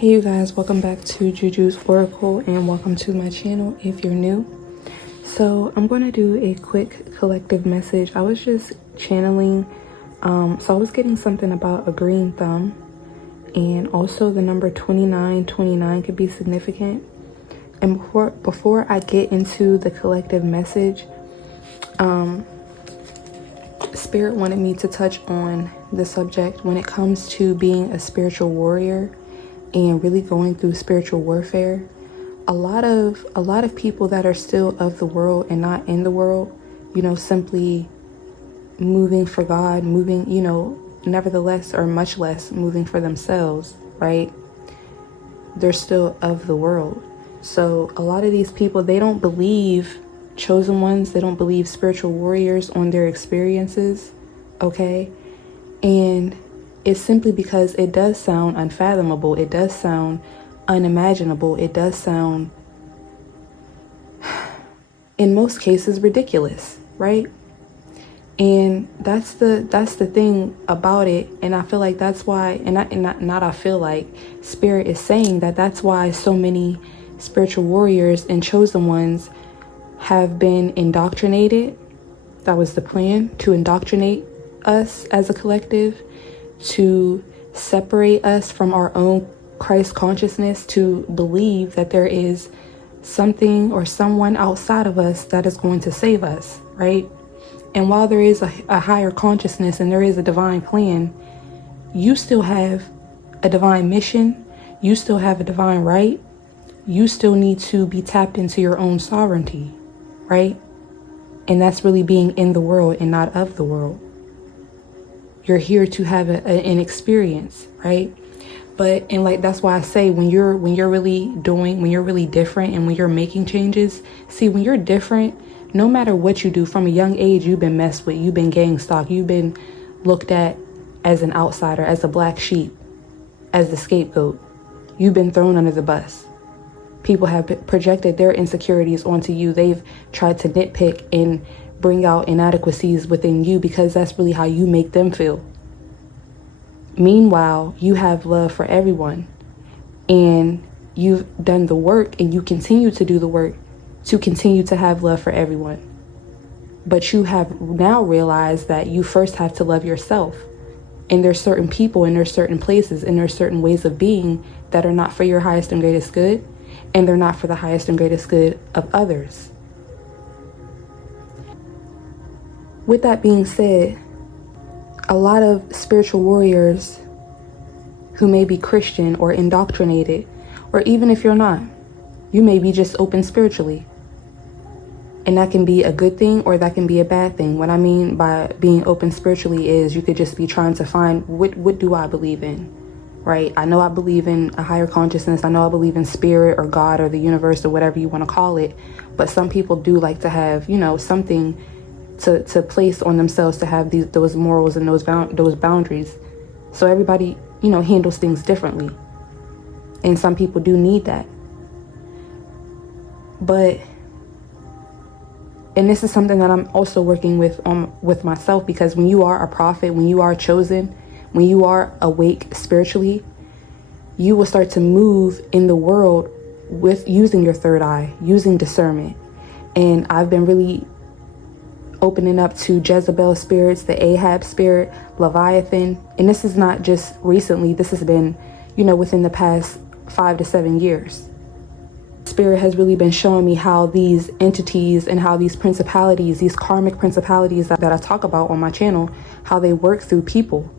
Hey you guys, welcome back to Jujus Oracle and welcome to my channel if you're new. So I'm going to do a quick collective message. I was just channeling, so I was getting something about a green thumb, and also the number 2929 could be significant. And before I get into the collective message, Spirit wanted me to touch on the subject when it comes to being a spiritual warrior and really going through spiritual warfare. A lot of people that are still of the world and not in the world, simply moving for God, moving, nevertheless or much less moving for themselves, right? They're still of the world. So a lot of these people, they don't believe chosen ones, they don't believe spiritual warriors on their experiences, okay? And it's simply because it does sound unfathomable, it does sound unimaginable, it does sound, in most cases, ridiculous, right? And that's the thing about it. And I feel like that's why, I feel like Spirit is saying that that's why so many spiritual warriors and chosen ones have been indoctrinated. That was the plan, to indoctrinate us as a collective, to separate us from our own Christ consciousness, to believe that there is something or someone outside of us that is going to save us, right? And while there is a higher consciousness and there is a divine plan, you still have a divine mission, you still have a divine right, you still need to be tapped into your own sovereignty, right? And that's really being in the world and not of the world. You're here to have an experience, right? And like, that's why I say when you're really different and when you're making changes, see, when you're different, no matter what you do from a young age, you've been messed with, you've been gang stalked, you've been looked at as an outsider, as a black sheep, as the scapegoat. You've been thrown under the bus. People have projected their insecurities onto you. They've tried to nitpick and bring out inadequacies within you because that's really how you make them feel. Meanwhile, you have love for everyone, and you've done the work and you continue to do the work to continue to have love for everyone. But you have now realized that you first have to love yourself. And there's certain people and there's certain places and there's certain ways of being that are not for your highest and greatest good, and they're not for the highest and greatest good of others. With that being said, a lot of spiritual warriors who may be Christian or indoctrinated, or even if you're not, you may be just open spiritually. And that can be a good thing or that can be a bad thing. What I mean by being open spiritually is you could just be trying to find, what do I believe in, right? I know I believe in a higher consciousness. I know I believe in spirit or God or the universe or whatever you want to call it. But some people do like to have, something to place on themselves, to have those morals and those boundaries. So everybody, handles things differently. And some people do need that. And this is something that I'm also working with myself, because when you are a prophet, when you are chosen, when you are awake spiritually, you will start to move in the world with using your third eye, using discernment. And I've been really opening up to Jezebel spirits, the Ahab spirit, Leviathan. And this is not just recently, this has been, within the past 5 to 7 years. Spirit has really been showing me how these entities and how these principalities, these karmic principalities that I talk about on my channel, how they work through people.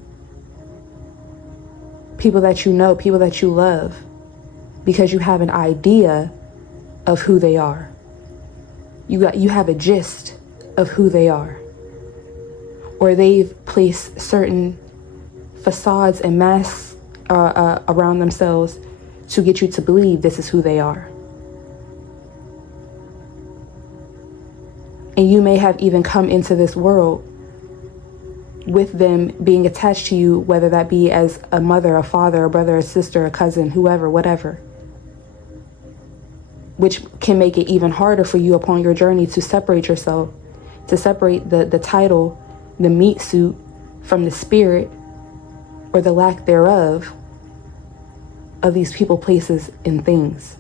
People that you know, people that you love, because you have an idea of who they are. You have a gist of who they are. Or they've placed certain facades and masks around themselves to get you to believe this is who they are. And you may have even come into this world with them being attached to you, whether that be as a mother, a father, a brother, a sister, a cousin, whoever, whatever. Which can make it even harder for you upon your journey to separate yourself, to separate the title, the meat suit, from the spirit, or the lack thereof, of these people, places, and things.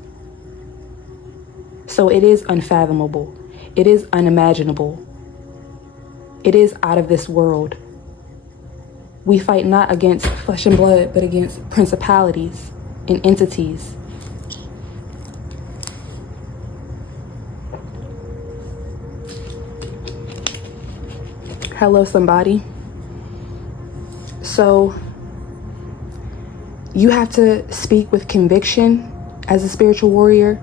So it is unfathomable. It is unimaginable. It is out of this world. We fight not against flesh and blood, but against principalities and entities. Hello, somebody. So you have to speak with conviction as a spiritual warrior,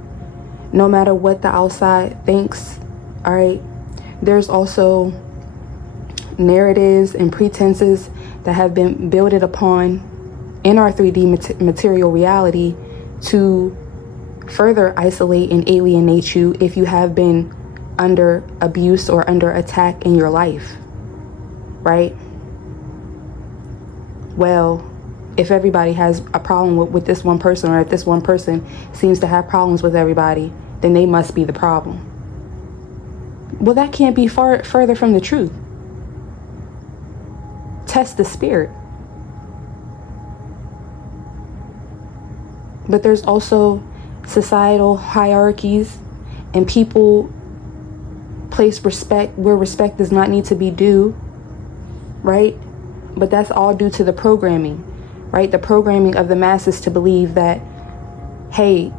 no matter what the outside thinks. All right. There's also narratives and pretenses that have been built upon in our 3D material reality to further isolate and alienate you if you have been under abuse or under attack in your life, right? Well, if everybody has a problem with this one person, or if this one person seems to have problems with everybody, then they must be the problem. Well, that can't be further from the truth. Test the spirit. But there's also societal hierarchies, and people place respect where respect does not need to be due, right? But that's all due to the programming, right? The programming of the masses to believe that, hey,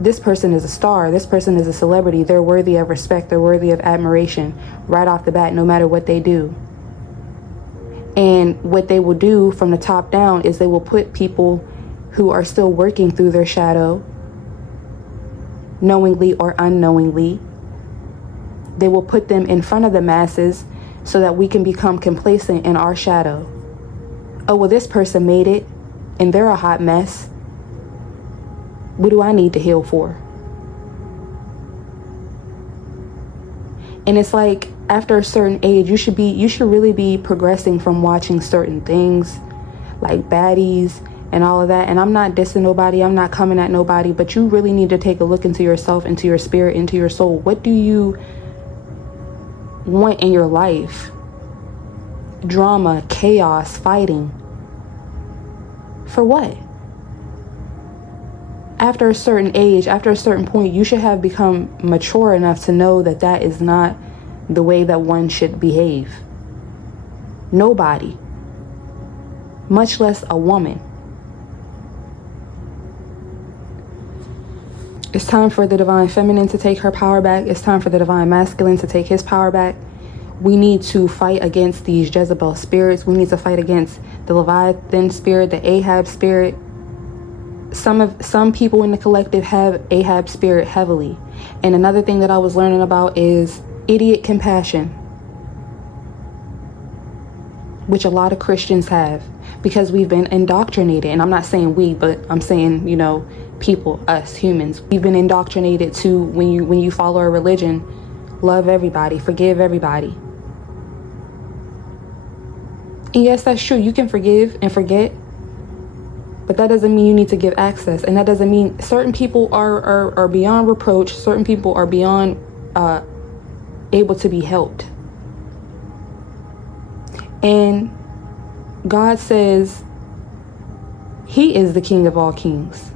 this person is a star, this person is a celebrity, they're worthy of respect, they're worthy of admiration right off the bat, no matter what they do. And what they will do from the top down is they will put people who are still working through their shadow, knowingly or unknowingly, they will put them in front of the masses so that we can become complacent in our shadow. Oh, well, this person made it and they're a hot mess. What do I need to heal for? And it's like, after a certain age, you should really be progressing from watching certain things like baddies and all of that. And I'm not dissing nobody, I'm not coming at nobody, but you really need to take a look into yourself, into your spirit, into your soul. What do you want in your life? Drama, chaos, fighting. For what? After a certain age, after a certain point, you should have become mature enough to know that that is not the way that one should behave. Nobody, much less a woman. It's time for the divine feminine to take her power back. It's time for the divine masculine to take his power back. We need to fight against these Jezebel spirits. We need to fight against the Leviathan spirit, the Ahab spirit. Some people in the collective have Ahab spirit heavily. And another thing that I was learning about is idiot compassion, which a lot of Christians have, because we've been indoctrinated. And I'm not saying we, but I'm saying, people, us humans, we've been indoctrinated to, when you follow a religion, love everybody, forgive everybody. And yes, that's true. You can forgive and forget, but that doesn't mean you need to give access. And that doesn't mean certain people are beyond reproach. Certain people are beyond able to be helped. And God says he is the King of all kings.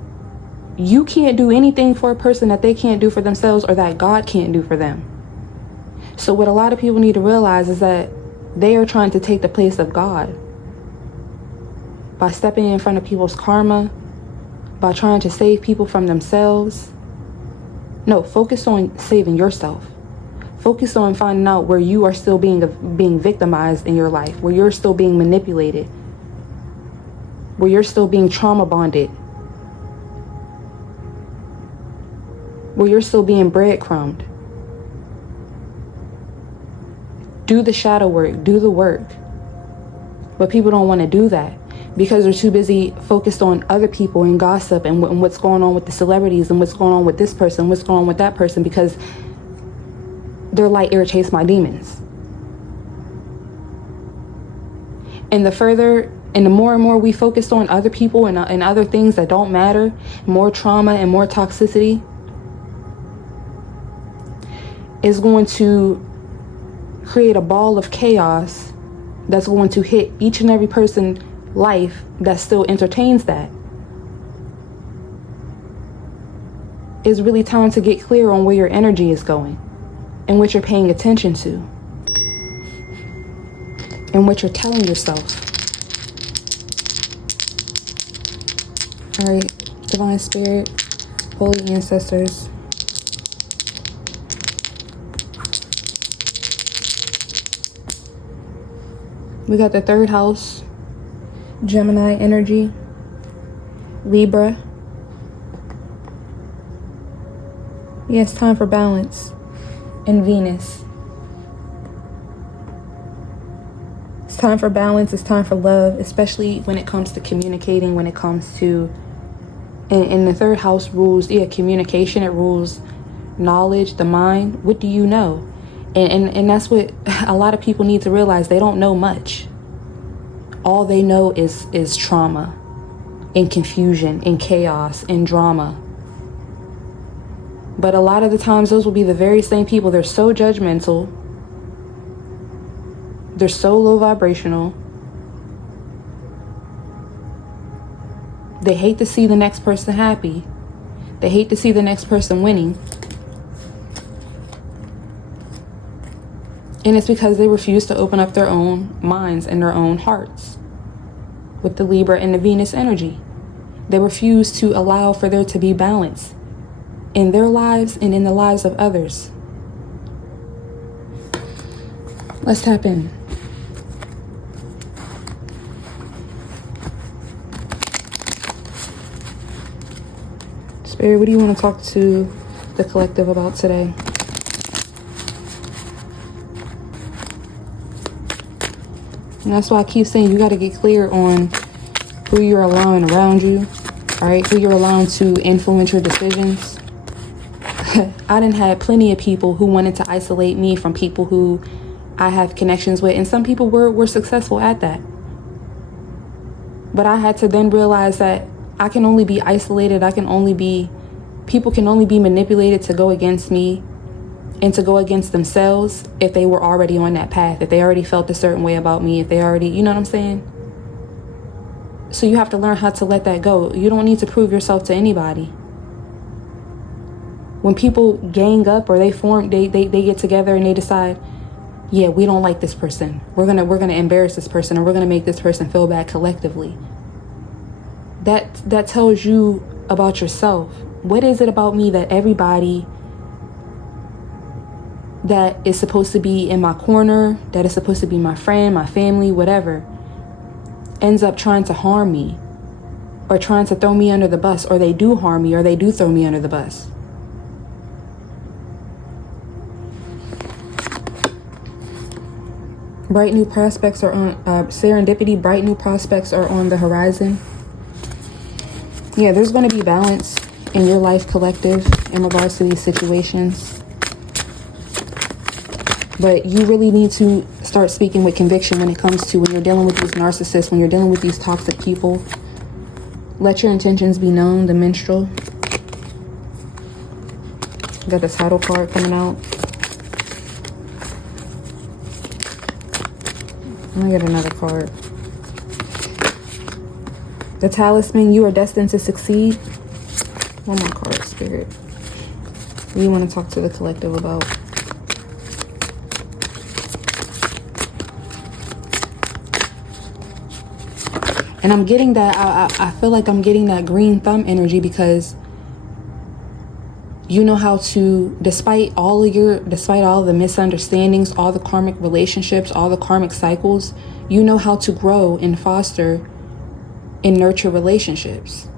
You can't do anything for a person that they can't do for themselves, or that God can't do for them. So what a lot of people need to realize is that they are trying to take the place of God by stepping in front of people's karma, by trying to save people from themselves. No, focus on saving yourself. Focus on finding out where you are still being victimized in your life, where you're still being manipulated, where you're still being trauma bonded, where you're still being breadcrumbed. Do the shadow work, do the work. But people don't want to do that because they're too busy focused on other people and gossip and what's going on with the celebrities and what's going on with this person, what's going on with that person, because their light irritates my demons. And the more and more we focus on other people and other things that don't matter, more trauma and more toxicity is going to create a ball of chaos that's going to hit each and every person life that still entertains that. it's really time to get clear on where your energy is going and what you're paying attention to and what you're telling yourself. All right, Divine Spirit, Holy Ancestors. We got the 3rd house, Gemini energy, Libra. Yeah, it's time for balance. And Venus. It's time for balance. It's time for love, especially when it comes to communicating, when it comes to, and the 3rd house rules, communication. It rules knowledge, the mind. What do you know? And that's what a lot of people need to realize. They don't know much. All they know is trauma and confusion and chaos and drama. But a lot of the times those will be the very same people. They're so judgmental. They're so low vibrational. They hate to see the next person happy. They hate to see the next person winning. And it's because they refuse to open up their own minds and their own hearts. With the Libra and the Venus energy, they refuse to allow for there to be balance in their lives and in the lives of others. Let's tap in. Spirit, what do you want to talk to the collective about today? And that's why I keep saying you got to get clear on who you're allowing around you, all right? Who you're allowing to influence your decisions. I done had plenty of people who wanted to isolate me from people who I have connections with. And some people were successful at that. But I had to then realize that I can only be isolated. People can only be manipulated to go against me and to go against themselves if they were already on that path, if they already felt a certain way about me, if they already, you know what I'm saying? So you have to learn how to let that go. You don't need to prove yourself to anybody. When people gang up or they get together and they decide, yeah, we don't like this person. We're gonna embarrass this person, or we're gonna make this person feel bad collectively. That tells you about yourself. What is it about me that everybody that is supposed to be in my corner, that is supposed to be my friend, my family, whatever, ends up trying to harm me or trying to throw me under the bus, or they do harm me, or they do throw me under the bus? Bright new prospects are on serendipity. Bright new prospects are on the horizon. Yeah, there's going to be balance in your life, collective, in regards to these situations. But you really need to start speaking with conviction when it comes to when you're dealing with these narcissists, when you're dealing with these toxic people. Let your intentions be known. The minstrel. Got the title card coming out. Let me get another card. The talisman. You are destined to succeed. One more card, Spirit. What do you want to talk to the collective about? And I'm getting that, I feel like I'm getting that green thumb energy, because you know how to, despite all the misunderstandings, all the karmic relationships, all the karmic cycles, you know how to grow and foster and nurture relationships.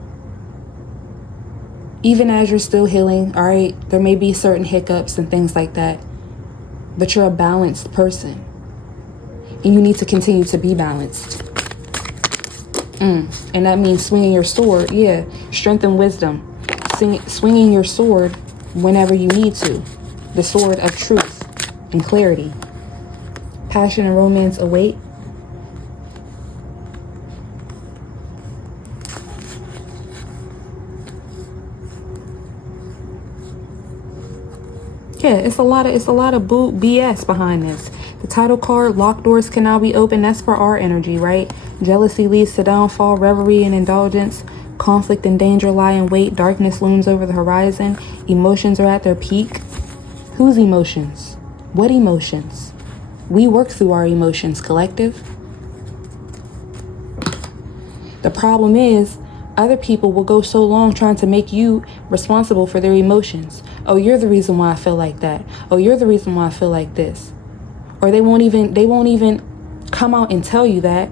Even as you're still healing, all right, there may be certain hiccups and things like that, but you're a balanced person. And you need to continue to be balanced. And that means swinging your sword. Yeah, strength and wisdom. Swinging your sword whenever you need to. The sword of truth and clarity. Passion and romance await. Yeah, it's a lot of BS behind this. The title card, locked doors can now be opened. That's for our energy, right? Jealousy leads to downfall, revelry and indulgence. conflict and danger lie in wait. Darkness looms over the horizon. Emotions are at their peak. Whose emotions? What emotions? We work through our emotions, collective. The problem is, other people will go so long trying to make you responsible for their emotions. Oh, you're the reason why I feel like that. Oh, you're the reason why I feel like this. Or they won't even come out and tell you that.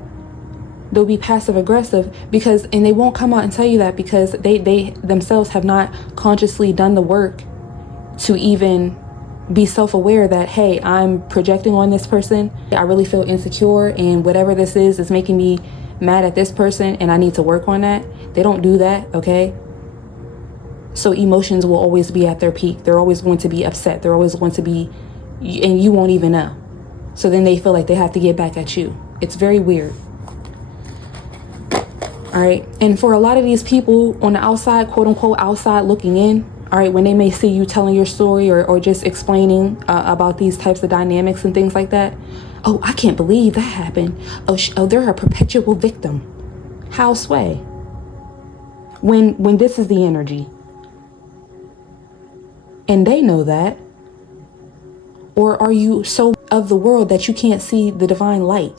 They'll be passive aggressive and they won't come out and tell you that because they themselves have not consciously done the work to even be self-aware that, hey, I'm projecting on this person. I really feel insecure, and whatever this is making me mad at this person, and I need to work on that. They don't do that, okay? So emotions will always be at their peak. They're always going to be upset. They're always going to be, and you won't even know. So then they feel like they have to get back at you. It's very weird. All right. And for a lot of these people on the outside, quote unquote, outside looking in, all right, when they may see you telling your story or just explaining about these types of dynamics and things like that. Oh, I can't believe that happened. Oh, they're a perpetual victim. How sway? When this is the energy. And they know that. Or are you so of the world that you can't see the divine light?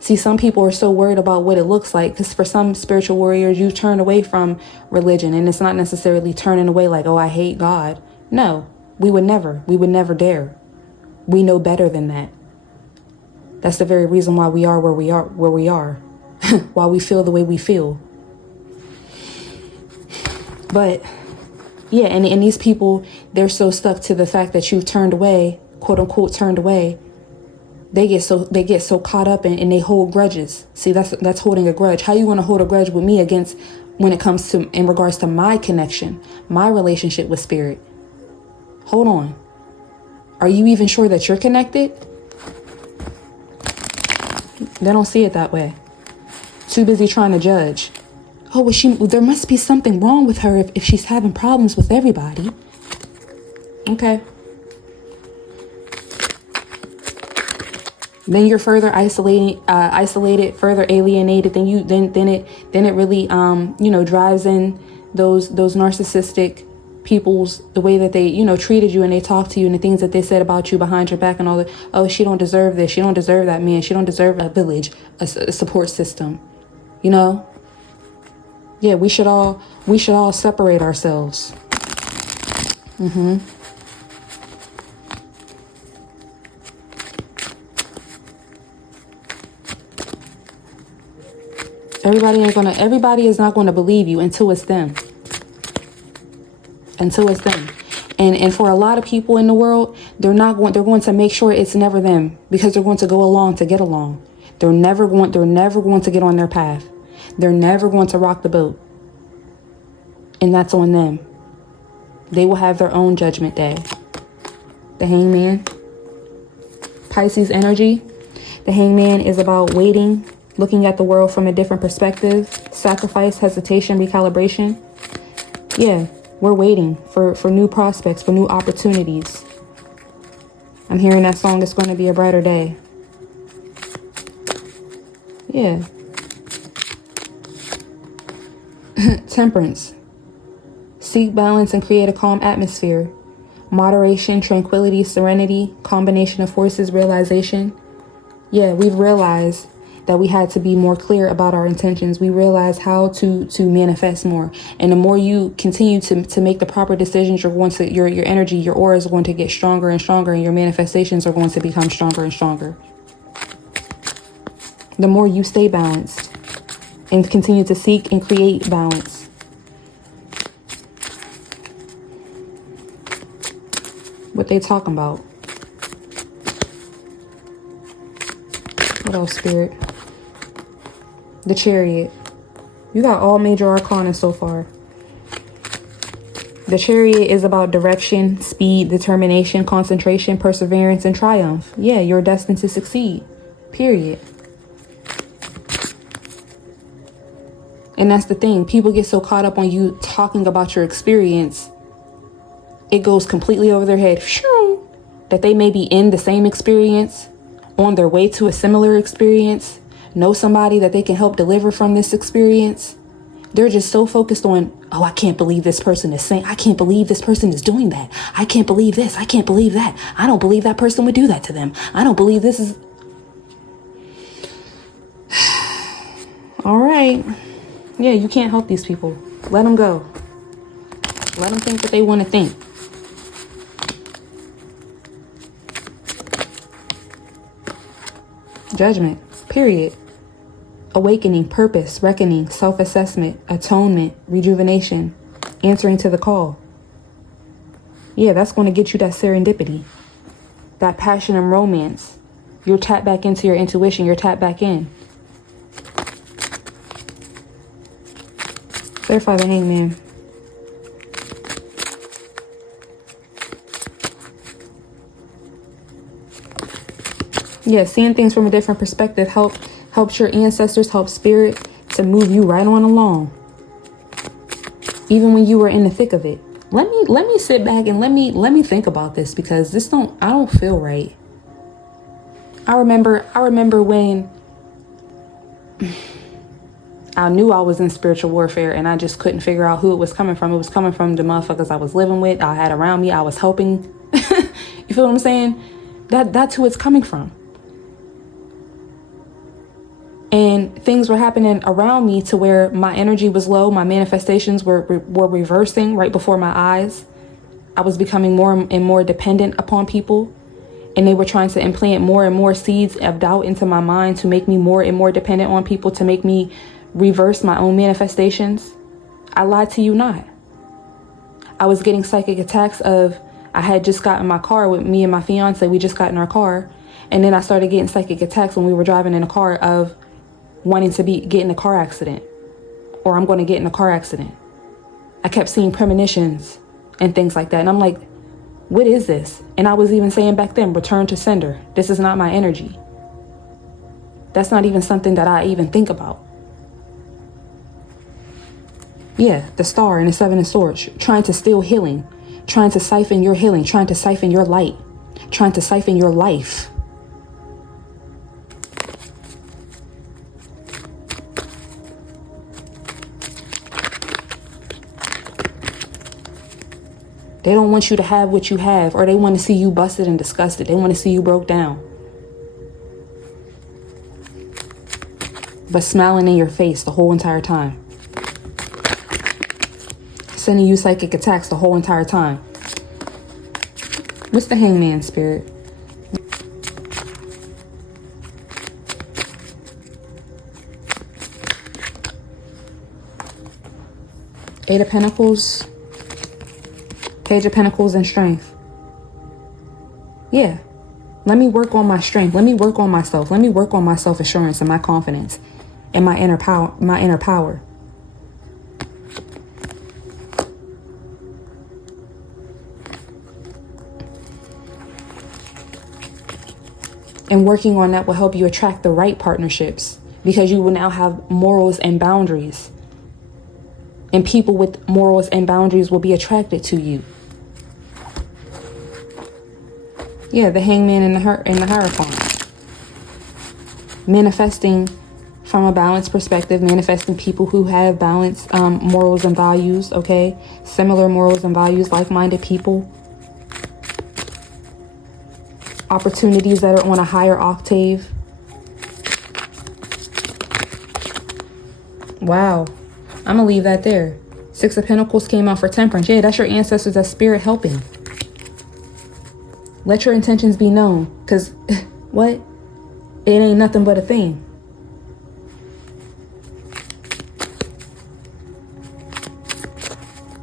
See, some people are so worried about what it looks like, because for some spiritual warriors, you turn away from religion, and it's not necessarily turning away like, oh, I hate God. No, we would never dare. We know better than that. That's the very reason why we are where we are, why we feel the way we feel. But yeah, and these people, they're so stuck to the fact that you've turned away, quote unquote, turned away. They get so caught up and they hold grudges. See, that's holding a grudge. How you want to hold a grudge with me against when it comes to in regards to my connection, my relationship with spirit? Hold on. Are you even sure that you're connected? They don't see it that way. Too busy trying to judge. Oh, well, there must be something wrong with her if she's having problems with everybody. Okay. Then you're further isolated, further alienated. Then it really drives in those narcissistic people's, the way that they treated you and they talk to you and the things that they said about you behind your back and all that. Oh, she don't deserve this. She don't deserve that man. She don't deserve a village, a support system. Yeah, we should all separate ourselves. Everybody is not gonna believe you until it's them. And for a lot of people in the world, they're going to make sure it's never them, because they're going to go along to get along. They're never going to get on their path. They're never going to rock the boat. And that's on them. They will have their own judgment day. The Hangman. Pisces energy. The Hangman is about waiting, looking at the world from a different perspective, sacrifice, hesitation, recalibration. Yeah, we're waiting for new prospects, for new opportunities. I'm hearing that song, It's Going to Be a Brighter Day. Yeah. Temperance. Seek balance and create a calm atmosphere. Moderation, tranquility, serenity, combination of forces, realization. Yeah, we've realized that we had to be more clear about our intentions. We realized how to manifest more. And the more you continue to make the proper decisions, your energy, your aura is going to get stronger and stronger, and your manifestations are going to become stronger and stronger. The more you stay balanced and continue to seek and create balance. What they talking about? What else, Spirit? The Chariot. You got all major arcana so far. The Chariot is about direction, speed, determination, concentration, perseverance, and triumph. Yeah, you're destined to succeed. Period. And that's the thing. People get so caught up on you talking about your experience, it goes completely over their head. That they may be in the same experience, on their way to a similar experience, know somebody that they can help deliver from this experience, they're just so focused on, oh, I can't believe this person is saying, I can't believe this person is doing that. I can't believe this. I can't believe that. I don't believe that person would do that to them. I don't believe this is. All right. Yeah, you can't help these people. Let them go. Let them think what they want to think. Judgment, period. Awakening, purpose, reckoning, self-assessment, atonement, rejuvenation, answering to the call. Yeah, that's going to get you that serendipity, that passion and romance. You're tapped back into your intuition. You're tapped back in. Clarify the Hangman. Yeah, seeing things from a different perspective helps your ancestors, helps spirit to move you right on along. Even when you were in the thick of it. Let me sit back and let me think about this, because I don't feel right. I remember when I knew I was in spiritual warfare and I just couldn't figure out who it was coming from. It was coming from the motherfuckers I was living with, I had around me, I was helping. You feel what I'm saying? That's who it's coming from. And things were happening around me to where my energy was low. My manifestations were reversing right before my eyes. I was becoming more and more dependent upon people. And they were trying to implant more and more seeds of doubt into my mind to make me more and more dependent on people, to make me reverse my own manifestations. I lied to you not. I was getting psychic attacks of, I had just gotten in my car with me and my fiance. We just got in our car. And then I started getting psychic attacks when we were driving in a car of wanting to get in a car accident, or I'm going to get in a car accident. I kept seeing premonitions and things like that. And I'm like, what is this? And I was even saying back then, return to sender. This is not my energy. That's not even something that I even think about. Yeah, the star and the 7 of swords, trying to steal healing, trying to siphon your healing, trying to siphon your light, trying to siphon your life. They don't want you to have what you have, or they want to see you busted and disgusted. They want to see you broke down. But smiling in your face the whole entire time. Sending you psychic attacks the whole entire time. What's the Hangman, spirit? Eight of Pentacles. Page of Pentacles and strength. Yeah. Let me work on my strength. Let me work on myself. Let me work on my self-assurance and my confidence and my inner power. And working on that will help you attract the right partnerships, because you will now have morals and boundaries. And people with morals and boundaries will be attracted to you. Yeah, the Hangman and the Hierophant. Manifesting from a balanced perspective, manifesting people who have balanced morals and values, okay? Similar morals and values, like-minded people. Opportunities that are on a higher octave. Wow. I'm going to leave that there. 6 of Pentacles came out for Temperance. Yeah, that's your ancestors, that spirit helping. Let your intentions be known. Because, what? It ain't nothing but a thing.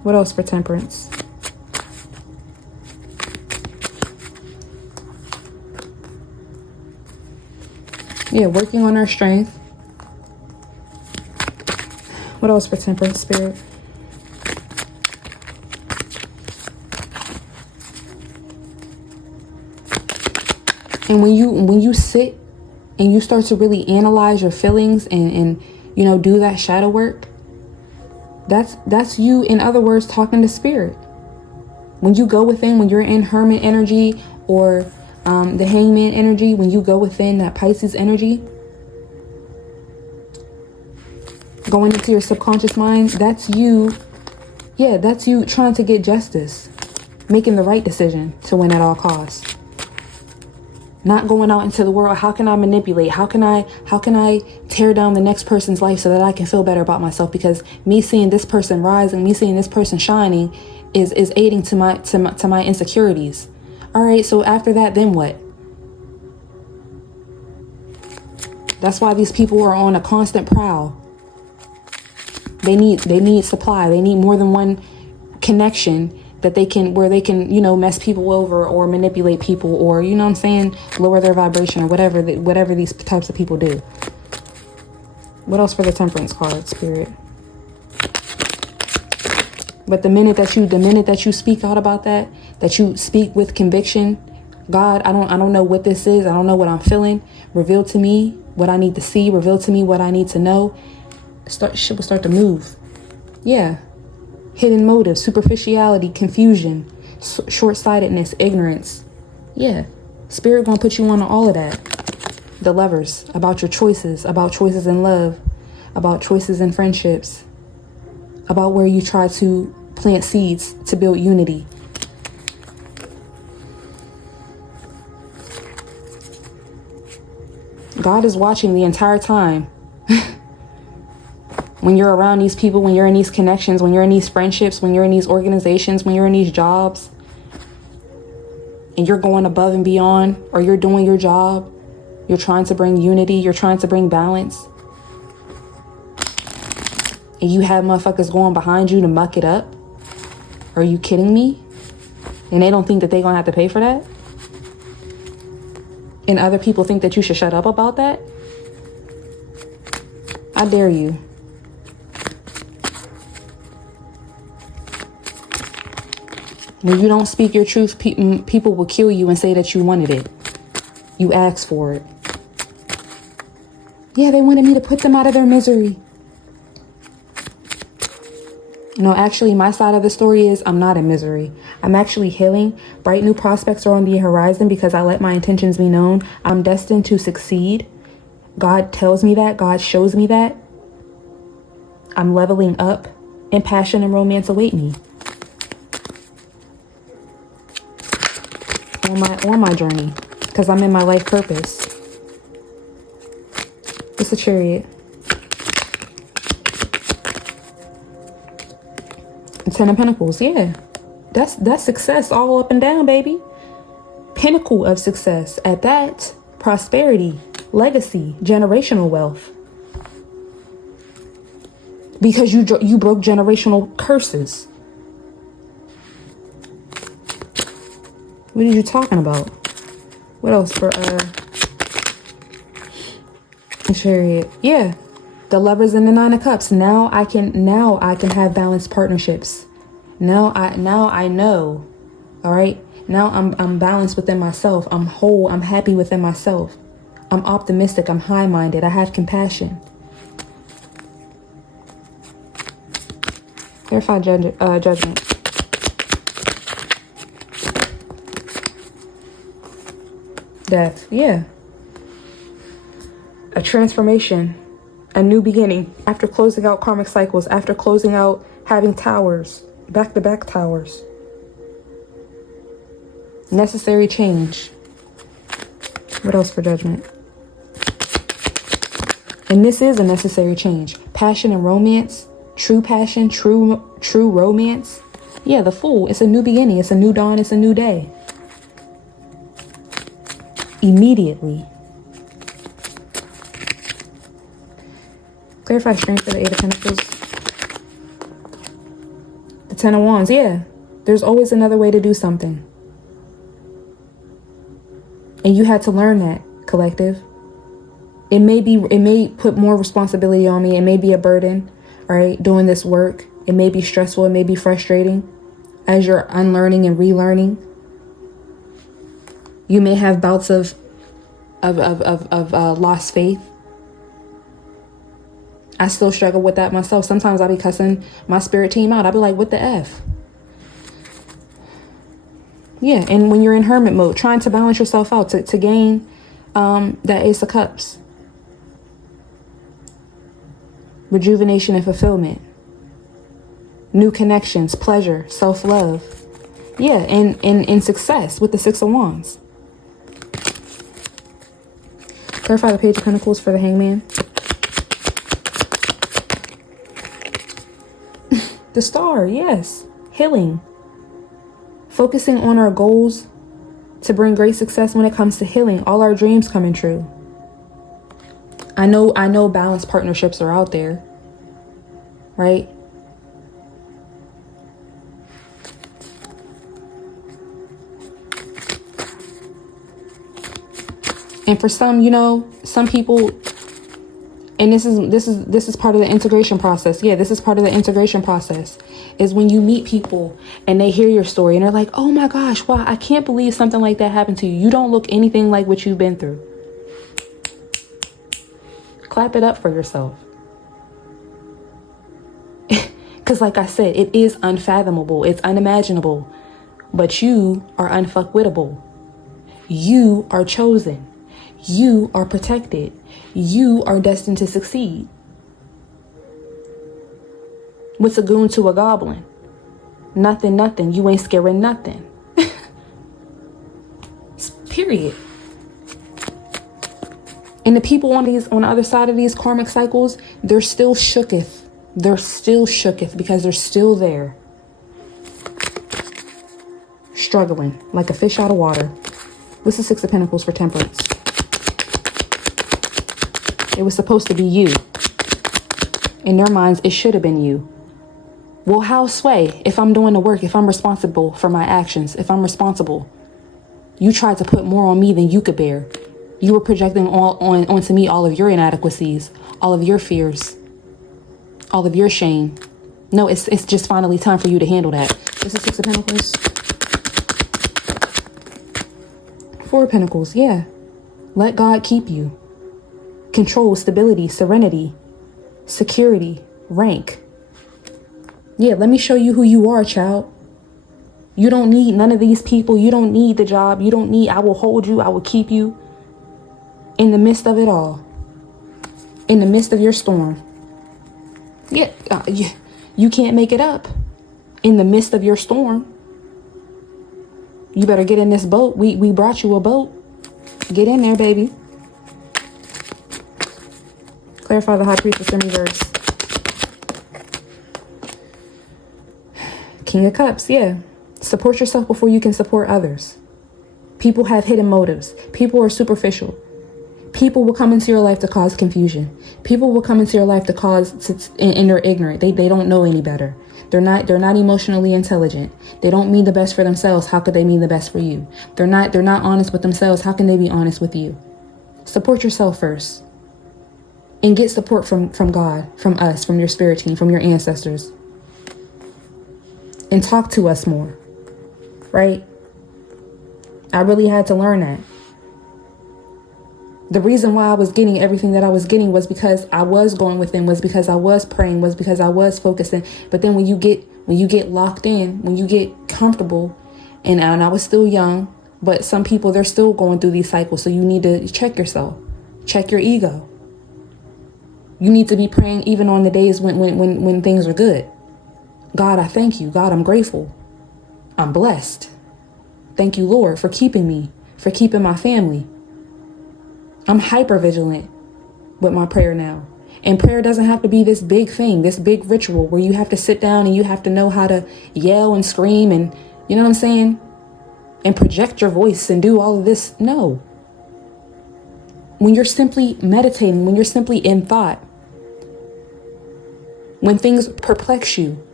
What else for Temperance? Yeah, working on our strength. What else for Temperance, spirit? And when you sit and you start to really analyze your feelings and you know, do that shadow work, that's you, in other words, talking to spirit. When you go within, when you're in Hermit energy or the Hangman energy, when you go within that Pisces energy, going into your subconscious mind, that's you. Yeah, that's you trying to get justice, making the right decision to win at all costs. Not going out into the world. How can I manipulate? How can I tear down the next person's life so that I can feel better about myself? Because me seeing this person rising, me seeing this person shining is aiding to my insecurities. All right, so after that, then what? That's why these people are on a constant prowl. They need supply. They need more than one connection that they can, where they can, mess people over or manipulate people, or, you know what I'm saying, lower their vibration, or whatever these types of people do. What else for the Temperance card, Spirit? But the minute that you speak out about that you speak with conviction, God, I don't know what this is. I don't know what I'm feeling. Reveal to me what I need to see. Reveal to me what I need to know. Shit will start to move. Yeah. Hidden motives, superficiality, confusion, short-sightedness, ignorance. Yeah. Spirit gonna put you on all of that. The Lovers, about your choices, about choices in love, about choices in friendships, about where you try to plant seeds to build unity. God is watching the entire time. When you're around these people, when you're in these connections, when you're in these friendships, when you're in these organizations, when you're in these jobs, and you're going above and beyond, or you're doing your job, you're trying to bring unity, you're trying to bring balance, and you have motherfuckers going behind you to muck it up. Are you kidding me? And they don't think that they're gonna have to pay for that? And other people think that you should shut up about that? I dare you. When you don't speak your truth, people will kill you and say that you wanted it. You asked for it. Yeah, they wanted me to put them out of their misery. No, actually, my side of the story is I'm not in misery. I'm actually healing. Bright new prospects are on the horizon because I let my intentions be known. I'm destined to succeed. God tells me that. God shows me that. I'm leveling up, and passion and romance await me. On my journey, because I'm in my life purpose. It's a Chariot. Ten of Pentacles, yeah. That's success all up and down, baby. Pinnacle of success at that. Prosperity, legacy, generational wealth. Because you broke generational curses. What are you talking about? What else for Chariot? Yeah. The Lovers and the Nine of Cups. Now I can have balanced partnerships. Now I know. All right? Now I'm balanced within myself. I'm whole. I'm happy within myself. I'm optimistic. I'm high-minded. I have compassion. Clarify judgment. Death, yeah. A transformation, a new beginning. After closing out karmic cycles, after closing out having towers, back-to-back towers. Necessary change. What else for judgment? And this is a necessary change. Passion and romance, true passion, true romance. Yeah, the Fool. It's a new beginning. It's a new dawn. It's a new day. Immediately. Clarify strength for the Eight of Pentacles. The Ten of Wands, yeah. There's always another way to do something. And you had to learn that, collective. It may put more responsibility on me. It may be a burden, right? Doing this work. It may be stressful. It may be frustrating as you're unlearning and relearning. You may have bouts of lost faith. I still struggle with that myself. Sometimes I'll be cussing my spirit team out. I'll be like, what the F? Yeah, and when you're in hermit mode, trying to balance yourself out to gain that Ace of Cups. rejuvenation and fulfillment, new connections, pleasure, self-love. Yeah, and success with the Six of Wands. Clarify the Page of Pentacles for the Hangman. The Star, yes. Healing. Focusing on our goals to bring great success when it comes to healing. All our dreams coming true. I know balanced partnerships are out there, right? And for some, some people, and this is part of the integration process. Yeah, this is part of the integration process. Is when you meet people and they hear your story and they're like, "Oh my gosh, wow, I can't believe something like that happened to you. You don't look anything like what you've been through." Clap it up for yourself. Because like I said, it is unfathomable. It's unimaginable. But you are unfuckwittable. You are chosen. You are protected. You are destined to succeed. What's a goon to a goblin? Nothing. You ain't scaring nothing. Period. And the people on the other side of these karmic cycles, they're still shooketh. They're still shooketh because they're still there. Struggling like a fish out of water. What's the Six of Pentacles for Temperance? It was supposed to be you. In their minds, it should have been you. Well, how sway if I'm doing the work, if I'm responsible for my actions, if I'm responsible? You tried to put more on me than you could bear. You were projecting onto me all of your inadequacies, all of your fears, all of your shame. No, it's just finally time for you to handle that. This is Six of Pentacles. Four of Pentacles, yeah. Let God keep you. Control, stability, serenity, security, rank. Yeah, let me show you who you are, child. You don't need none of these people. You don't need the job. You don't need, I will hold you. I will keep you in the midst of it all. In the midst of your storm. Yeah, you can't make it up. In the midst of your storm. You better get in this boat. We brought you a boat. Get in there, baby. Clarify the High Priestess in reverse. King of Cups, yeah. Support yourself before you can support others. People have hidden motives. People are superficial. People will come into your life to cause confusion. People will come into your life to cause, and they're ignorant. They don't know any better. They're not emotionally intelligent. They don't mean the best for themselves. How could they mean the best for you? They're not honest with themselves. How can they be honest with you? Support yourself first. And get support from God, from us, from your spirit team, from your ancestors. And talk to us more. Right? I really had to learn that. The reason why I was getting everything that I was getting was because I was going within, was because I was praying, was because I was focusing. But then when you get locked in, when you get comfortable, and I was still young, but some people, they're still going through these cycles. So you need to check yourself, check your ego. You need to be praying even on the days when things are good. God, I thank you. God, I'm grateful. I'm blessed. Thank you, Lord, for keeping me, for keeping my family. I'm hyper vigilant with my prayer now. And prayer doesn't have to be this big thing, this big ritual where you have to sit down and you have to know how to yell and scream and, you know what I'm saying? And project your voice and do all of this. No. When you're simply meditating, when you're simply in thought, when things perplex you,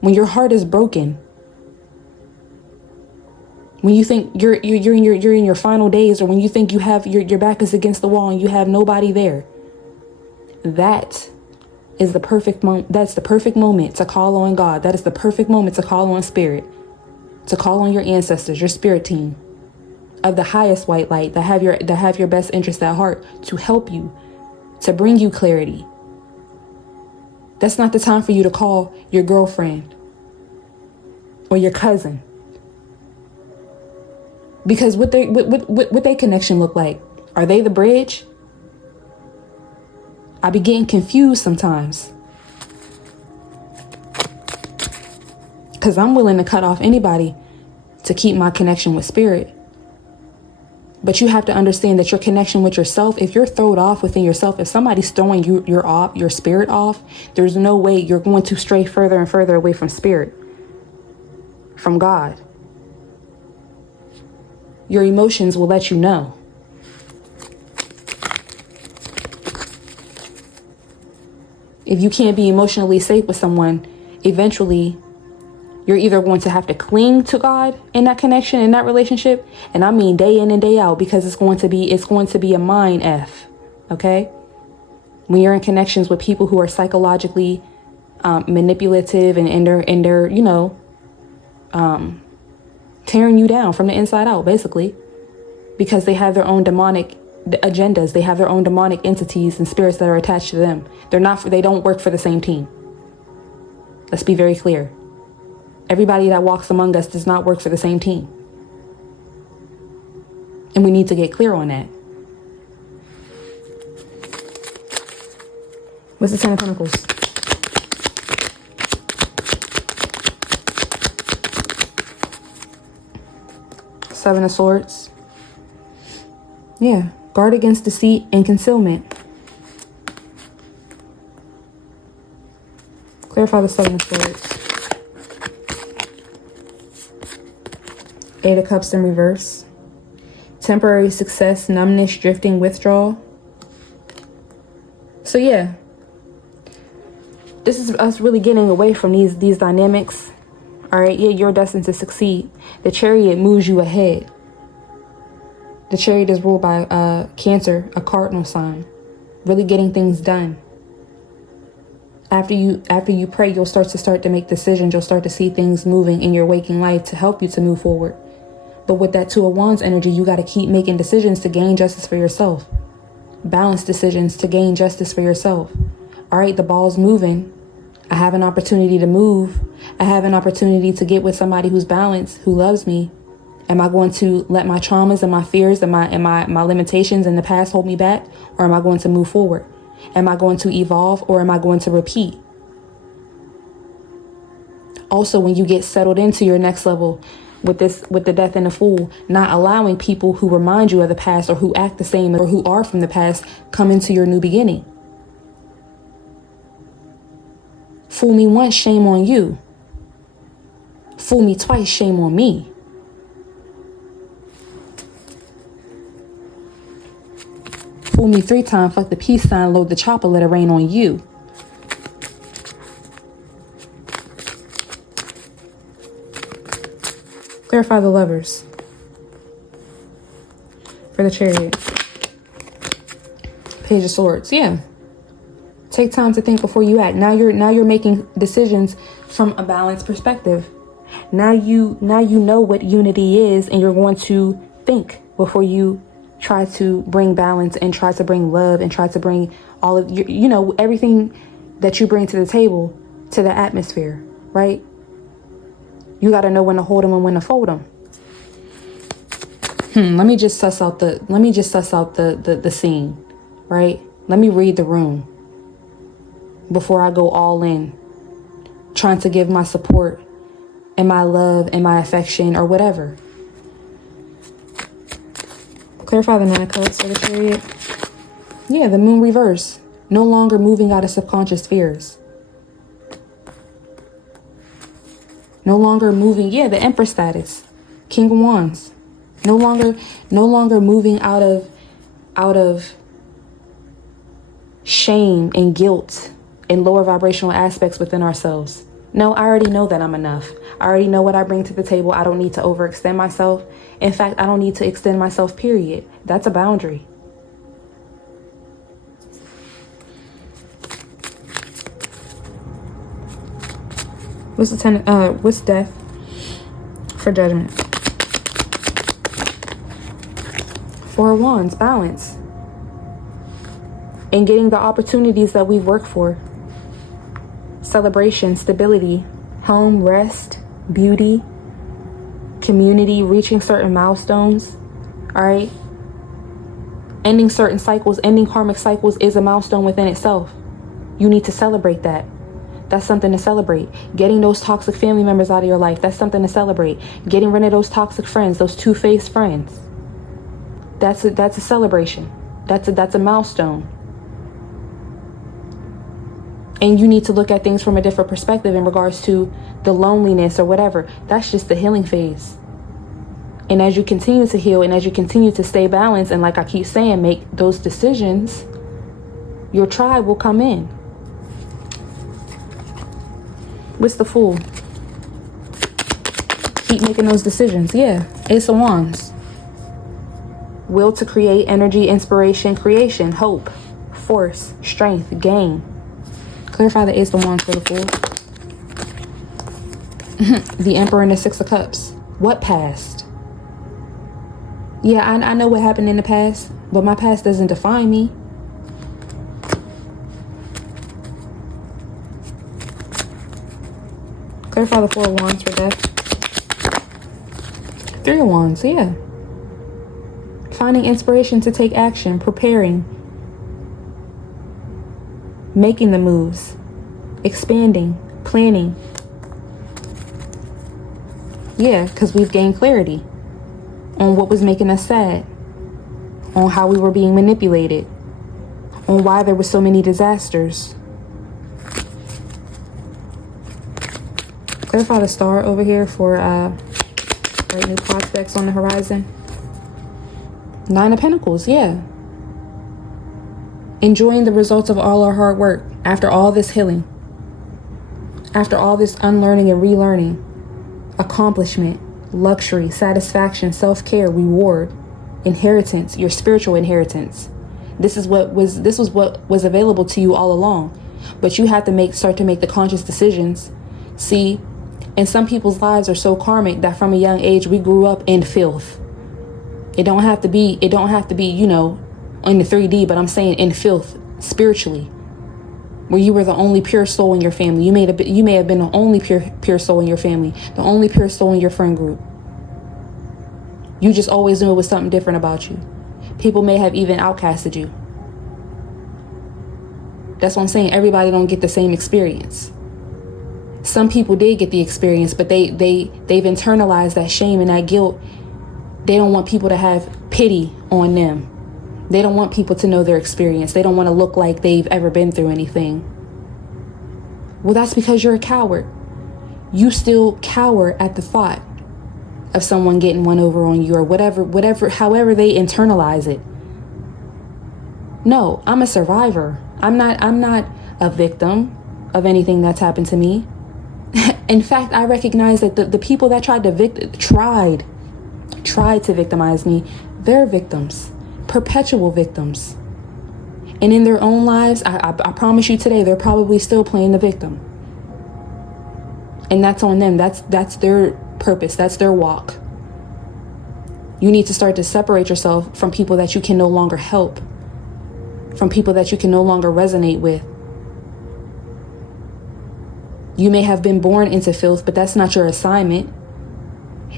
when your heart is broken, when you think you're in your final days, or when you think you have your back is against the wall and you have nobody there, that is the perfect moment. That's the perfect moment to call on God. That is the perfect moment to call on spirit, to call on your ancestors, your spirit team of the highest white light that have your best interest at heart to help you, to bring you clarity. That's not the time for you to call your girlfriend or your cousin. Because what they connection look like? Are they the bridge? I be getting confused sometimes. Because I'm willing to cut off anybody to keep my connection with spirit. But you have to understand that your connection with yourself, if you're thrown off within yourself, if somebody's throwing your spirit off, there's no way you're going to stray further and further away from spirit, from God. Your emotions will let you know. If you can't be emotionally safe with someone, eventually you're either going to have to cling to God in that connection, in that relationship. And I mean day in and day out, because it's going to be a mind F. Okay. When you're in connections with people who are psychologically manipulative and they're tearing you down from the inside out, basically, because they have their own demonic agendas. They have their own demonic entities and spirits that are attached to them. They don't work for the same team. Let's be very clear. Everybody that walks among us does not work for the same team. And we need to get clear on that. What's the Ten of Pentacles? Seven of Swords. Yeah. Guard against deceit and concealment. Clarify the Seven of Swords. Eight of Cups in reverse. Temporary success, numbness, drifting, withdrawal. So yeah, this is us really getting away from these dynamics. All right, yeah, you're destined to succeed. The Chariot moves you ahead. The Chariot is ruled by Cancer, a cardinal sign. Really getting things done. After you pray, you'll start to make decisions. You'll start to see things moving in your waking life to help you to move forward. But with that Two of Wands energy, you got to keep making decisions to gain justice for yourself. Balanced decisions to gain justice for yourself. All right, the ball's moving. I have an opportunity to move. I have an opportunity to get with somebody who's balanced, who loves me. Am I going to let my traumas and my fears and my limitations in the past hold me back? Or am I going to move forward? Am I going to evolve, or am I going to repeat? Also, when you get settled into your next level with the Death and the Fool, not allowing people who remind you of the past or who act the same or who are from the past come into your new beginning. Fool me once, shame on you. Fool me twice, shame on me. Fool me 3 times, fuck the peace sign, load the chopper, let it rain on you. Clarify the Lovers. For the Chariot. Page of Swords. Yeah. Take time to think before you act. Now you're making decisions from a balanced perspective. Now you know what unity is, and you're going to think before you try to bring balance and try to bring love and try to bring all of your, everything that you bring to the table to the atmosphere, right? You got to know when to hold them and when to fold them. Let me just suss out the scene, right? Let me read the room before I go all in, trying to give my support and my love and my affection or whatever. Clarify the Nine of Cups for the Chariot. Yeah, the Moon reverse. No longer moving out of subconscious fears. No longer moving, yeah, the Empress status. King of Wands. No longer moving out of shame and guilt and lower vibrational aspects within ourselves. No, I already know that I'm enough. I already know what I bring to the table. I don't need to overextend myself. In fact, I don't need to extend myself, period. That's a boundary. What's Death for Judgment? Four of Wands, balance. And getting the opportunities that we've worked for. Celebration, stability, home, rest, beauty, community, reaching certain milestones. All right. Ending certain cycles, ending karmic cycles is a milestone within itself. You need to celebrate that. That's something to celebrate. Getting those toxic family members out of your life, that's something to celebrate. Getting rid of those toxic friends, those two-faced friends. That's a celebration. That's a milestone. And you need to look at things from a different perspective in regards to the loneliness or whatever. That's just the healing phase. And as you continue to heal and as you continue to stay balanced, and like I keep saying, make those decisions, your tribe will come in. What's the Fool? Keep making those decisions. Yeah, Ace of Wands. Will to create, energy, inspiration, creation, hope, force, strength, gain. Clarify the Ace of Wands for the Fool. The Emperor and the Six of Cups. What past? Yeah, I know what happened in the past, but my past doesn't define me. Clarify the Four of Wands for Death. Three of Wands, yeah. Finding inspiration to take action, preparing, making the moves, expanding, planning. Yeah, because we've gained clarity on what was making us sad, on how we were being manipulated, on why there were so many disasters. Clarify the Star over here for bright new prospects on the horizon. Nine of Pentacles, yeah. Enjoying the results of all our hard work after all this healing, after all this unlearning and relearning, accomplishment, luxury, satisfaction, self-care, reward, inheritance, your spiritual inheritance. This was what was available to you all along, but you have to start to make the conscious decisions. See, and some people's lives are so karmic that from a young age we grew up in filth. It don't have to be, you know, in the 3D, but I'm saying in filth spiritually, where you were the only pure soul in your family. You may have been the only pure soul in your family, the only pure soul in your friend group. You just always knew it was something different about you. People may have even outcasted you. That's what I'm saying. Everybody don't get the same experience. Some people did get the experience, but they've internalized that shame and that guilt. They don't want people to have pity on them. They don't want people to know their experience. They don't want to look like they've ever been through anything. Well, that's because you're a coward. You still cower at the thought of someone getting one over on you or whatever, however they internalize it. No, I'm a survivor. I'm not a victim of anything that's happened to me. In fact, I recognize that the people that tried to victimize me, they're victims, perpetual victims. And in their own lives, I promise you today, they're probably still playing the victim. And that's on them. That's their purpose. That's their walk. You need to start to separate yourself from people that you can no longer help, from people that you can no longer resonate with. You may have been born into filth, but that's not your assignment.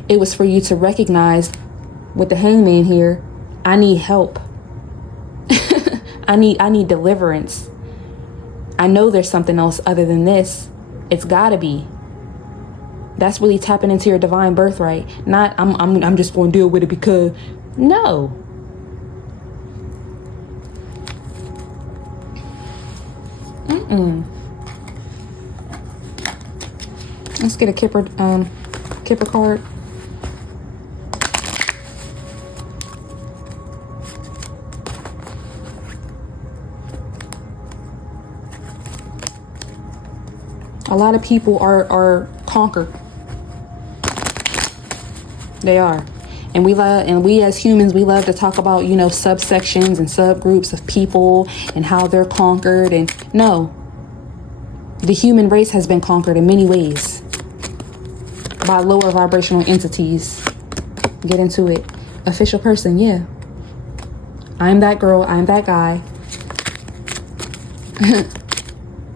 It was for you to recognize, with the Hangman here, I need help. I need deliverance. I know there's something else other than this. It's gotta be. That's really tapping into your divine birthright. Not I'm just gonna deal with it because no. Let's get a Kipper card. A lot of people are conquered. They are. And we as humans, we love to talk about, you know, subsections and subgroups of people and how they're conquered. And no, the human race has been conquered in many ways by lower vibrational entities. Get into it. Official person, yeah. I'm that girl. I'm that guy.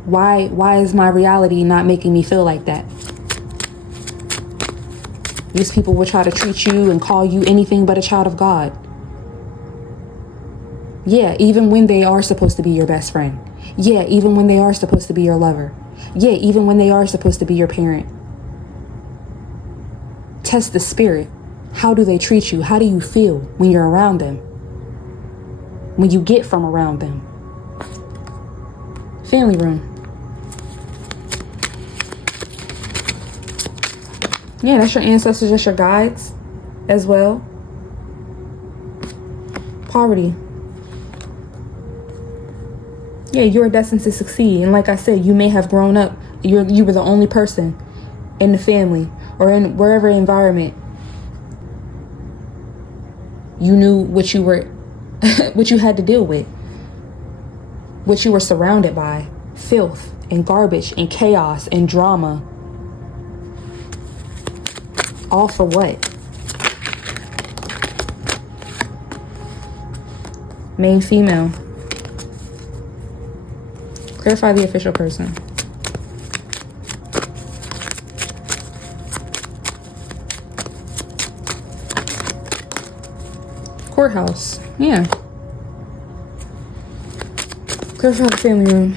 Why is my reality not making me feel like that? These people will try to treat you and call you anything but a child of God. Yeah, even when they are supposed to be your best friend. Yeah, even when they are supposed to be your lover. Yeah, even when they are supposed to be your parent. Test the spirit. How do they treat you? How do you feel when you're around them? When you get from around them? Family room. Yeah, that's your ancestors, that's your guides as well. Poverty. Yeah, you're destined to succeed. And like I said, you may have grown up, you were the only person in the family or in wherever environment. You knew what you were, what you had to deal with, what you were surrounded by. Filth and garbage and chaos and drama. All for what? Main female. Clarify the official person. Courthouse. Yeah. Clarify the family room.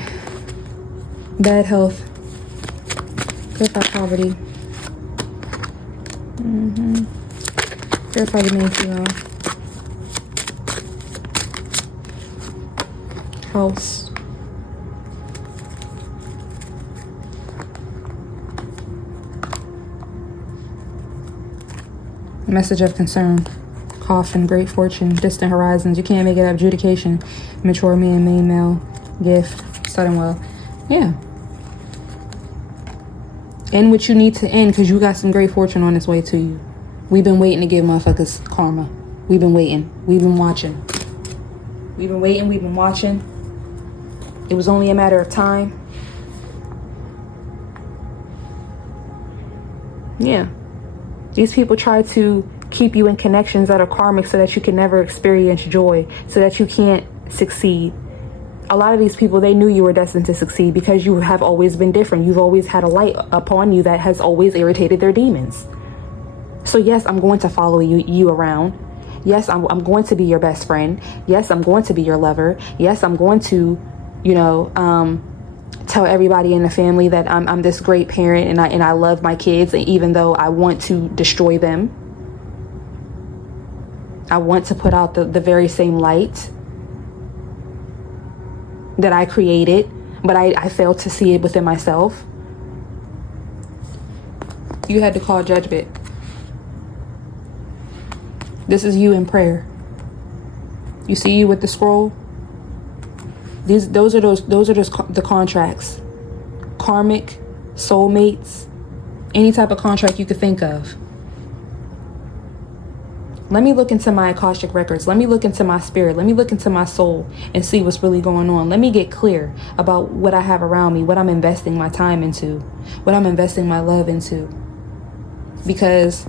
Bad health. Clarify poverty. Clarify the main female. House. Message of concern. Coffin, great fortune, distant horizons. You can't make it up. Adjudication. Mature man, main male. Gift. Sudden wealth. Yeah. End what you need to end because you got some great fortune on its way to you. We've been waiting to give motherfuckers karma. We've been waiting. We've been watching. We've been waiting. We've been watching. It was only a matter of time. Yeah. These people try to keep you in connections that are karmic so that you can never experience joy, so that you can't succeed. A lot of these people, they knew you were destined to succeed because you have always been different. You've always had a light upon you that has always irritated their demons. So yes, I'm going to follow you around. Yes, I'm going to be your best friend. Yes, I'm going to be your lover. Yes, I'm going to, tell everybody in the family that I'm this great parent and I love my kids. And even though I want to destroy them, I want to put out the very same light that I created, but I failed to see it within myself. You had to call judgment. This is you in prayer. You see you with the scroll? Those are the contracts. Karmic, soulmates, any type of contract you could think of. Let me look into my Akashic records. Let me look into my spirit. Let me look into my soul and see what's really going on. Let me get clear about what I have around me, what I'm investing my time into, what I'm investing my love into. Because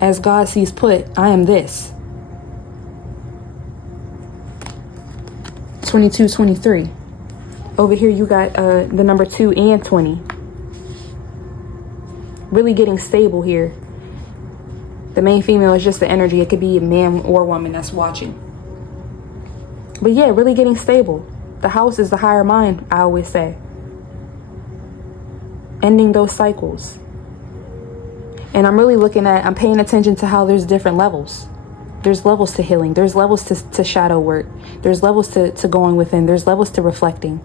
as God sees put, I am this. 22, 23. Over here you got the number 2 and 20. Really getting stable here. The main female is just the energy. It could be a man or woman that's watching. But yeah, really getting stable. The house is the higher mind, I always say. Ending those cycles. And I'm really I'm paying attention to how there's different levels. There's levels to healing. There's levels to shadow work. There's levels to going within. There's levels to reflecting.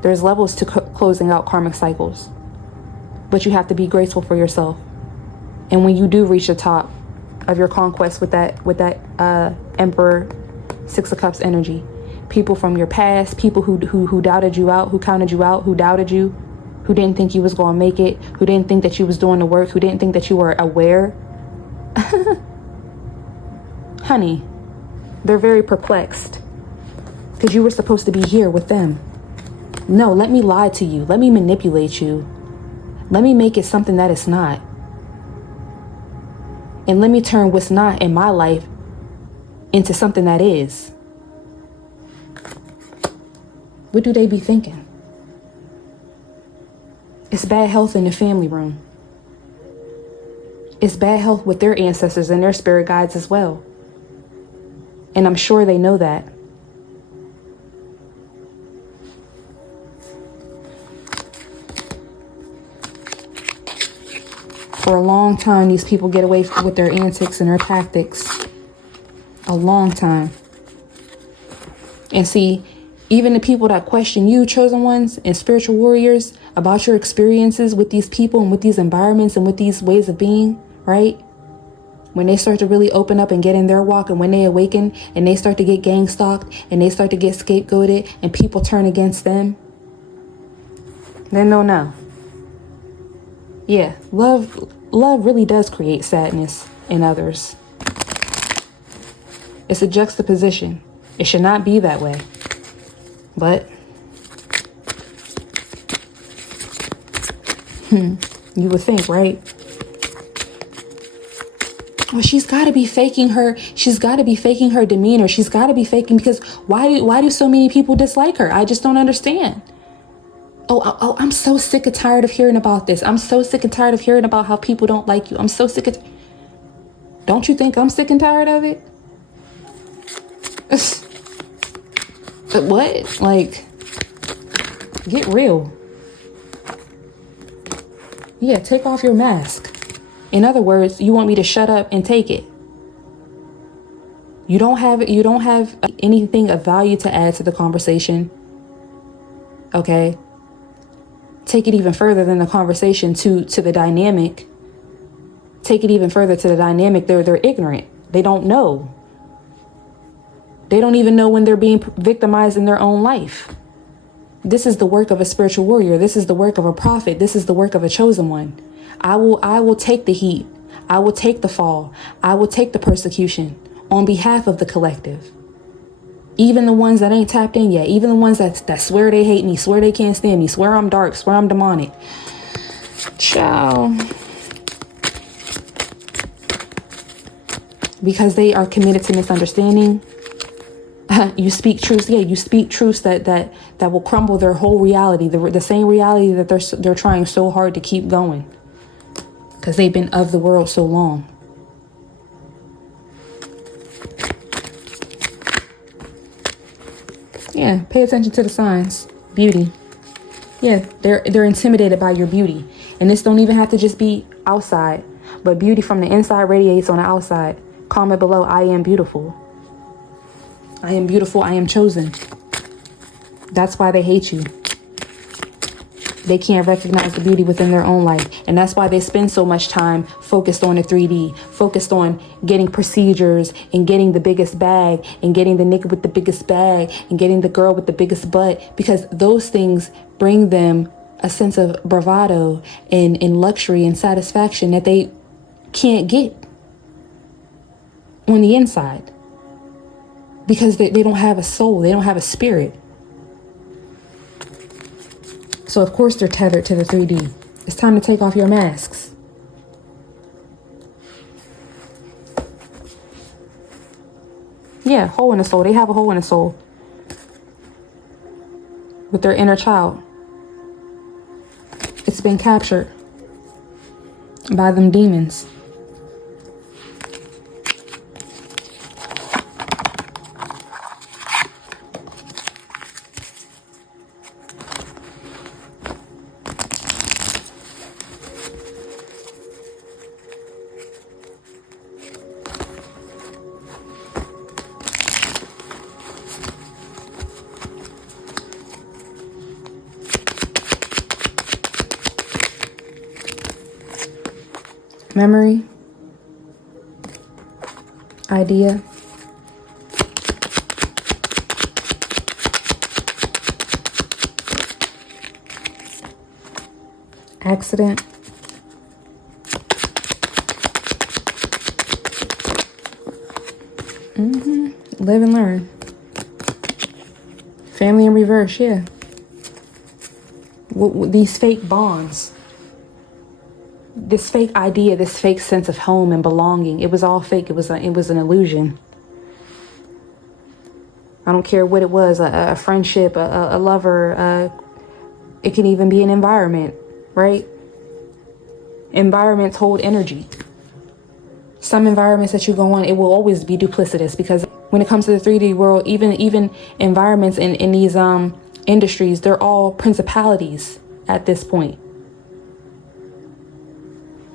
There's levels to closing out karmic cycles. But you have to be grateful for yourself. And when you do reach the top of your conquest with that Emperor 6 of Cups energy, people from your past, people who doubted you out, who counted you out, who doubted you, who didn't think you was going to make it, who didn't think that you was doing the work, who didn't think that you were aware. Honey, they're very perplexed because you were supposed to be here with them. No, let me lie to you. Let me manipulate you. Let me make it something that it's not. And let me turn what's not in my life into something that is. What do they be thinking? It's bad health in the family room. It's bad health with their ancestors and their spirit guides as well. And I'm sure they know that. For a long time, these people get away with their antics and their tactics. A long time. And see, even the people that question you, chosen ones and spiritual warriors, about your experiences with these people and with these environments and with these ways of being, right? When they start to really open up and get in their walk, and when they awaken and they start to get gang stalked and they start to get scapegoated and people turn against them, then they'll know. Yeah, love really does create sadness in others. It's a juxtaposition. It should not be that way. But you would think, right? Well, she's got to be faking her. She's got to be faking her demeanor. She's got to be faking, because why do so many people dislike her? I just don't understand. Oh, I'm so sick and tired of hearing about this. I'm so sick and tired of hearing about how people don't like you. I'm so sick of... Don't you think I'm sick and tired of it? What? Like, get real. Yeah, take off your mask. In other words, you want me to shut up and take it. You don't have anything of value to add to the conversation. Okay? Take it even further than the conversation to the dynamic. Take it even further to the dynamic. They're ignorant. They don't know. They don't even know when they're being victimized in their own life. This is the work of a spiritual warrior. This is the work of a prophet. This is the work of a chosen one. I will take the heat. I will take the fall. I will take the persecution on behalf of the collective. Even the ones that ain't tapped in yet. Even the ones that swear they hate me, swear they can't stand me, swear I'm dark, swear I'm demonic. Ciao. Because they are committed to misunderstanding. You speak truths. Yeah, you speak truths that will crumble their whole reality. The same reality that they're trying so hard to keep going. Because they've been of the world so long. Yeah, pay attention to the signs. Beauty. Yeah, they're intimidated by your beauty. And this don't even have to just be outside. But beauty from the inside radiates on the outside. Comment below, I am beautiful. I am beautiful. I am chosen. That's why they hate you. They can't recognize the beauty within their own life. And that's why they spend so much time focused on the 3D, focused on getting procedures and getting the biggest bag and getting the nigga with the biggest bag and getting the girl with the biggest butt, because those things bring them a sense of bravado and luxury and satisfaction that they can't get on the inside. Because they don't have a soul. They don't have a spirit. So, of course, they're tethered to the 3D. It's time to take off your masks. Yeah, hole in the soul. They have a hole in the soul. With their inner child. It's been captured by them demons. Memory, idea, accident, live and learn, family in reverse, yeah. These fake bonds. This fake idea, this fake sense of home and belonging, it was all fake. It was an illusion. I don't care what it was, a friendship, a lover, it can even be an environment, right? Environments hold energy. Some environments that you go on, it will always be duplicitous, because when it comes to the 3D world, even environments in these industries, they're all principalities at this point.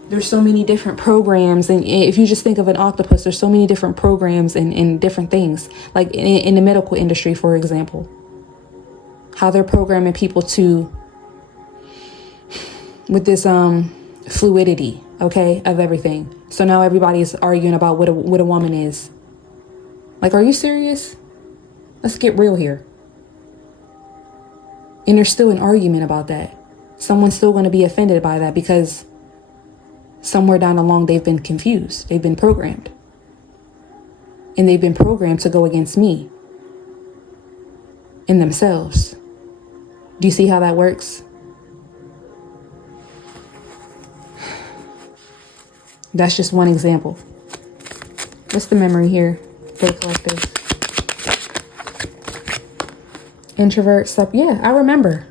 There's so many different programs, and if you just think of an octopus, there's so many different programs and different things, like in the medical industry, for example, how they're programming people to, with this fluidity, okay, of everything. So now everybody's arguing about what a woman is. Like, are you serious? Let's get real here. And there's still an argument about that. Someone's still going to be offended by that, because somewhere down along they've been confused. They've been programmed. And they've been programmed to go against me and themselves. Do you see how that works? That's just one example. What's the memory here for the collective? Introvert, yeah, I remember.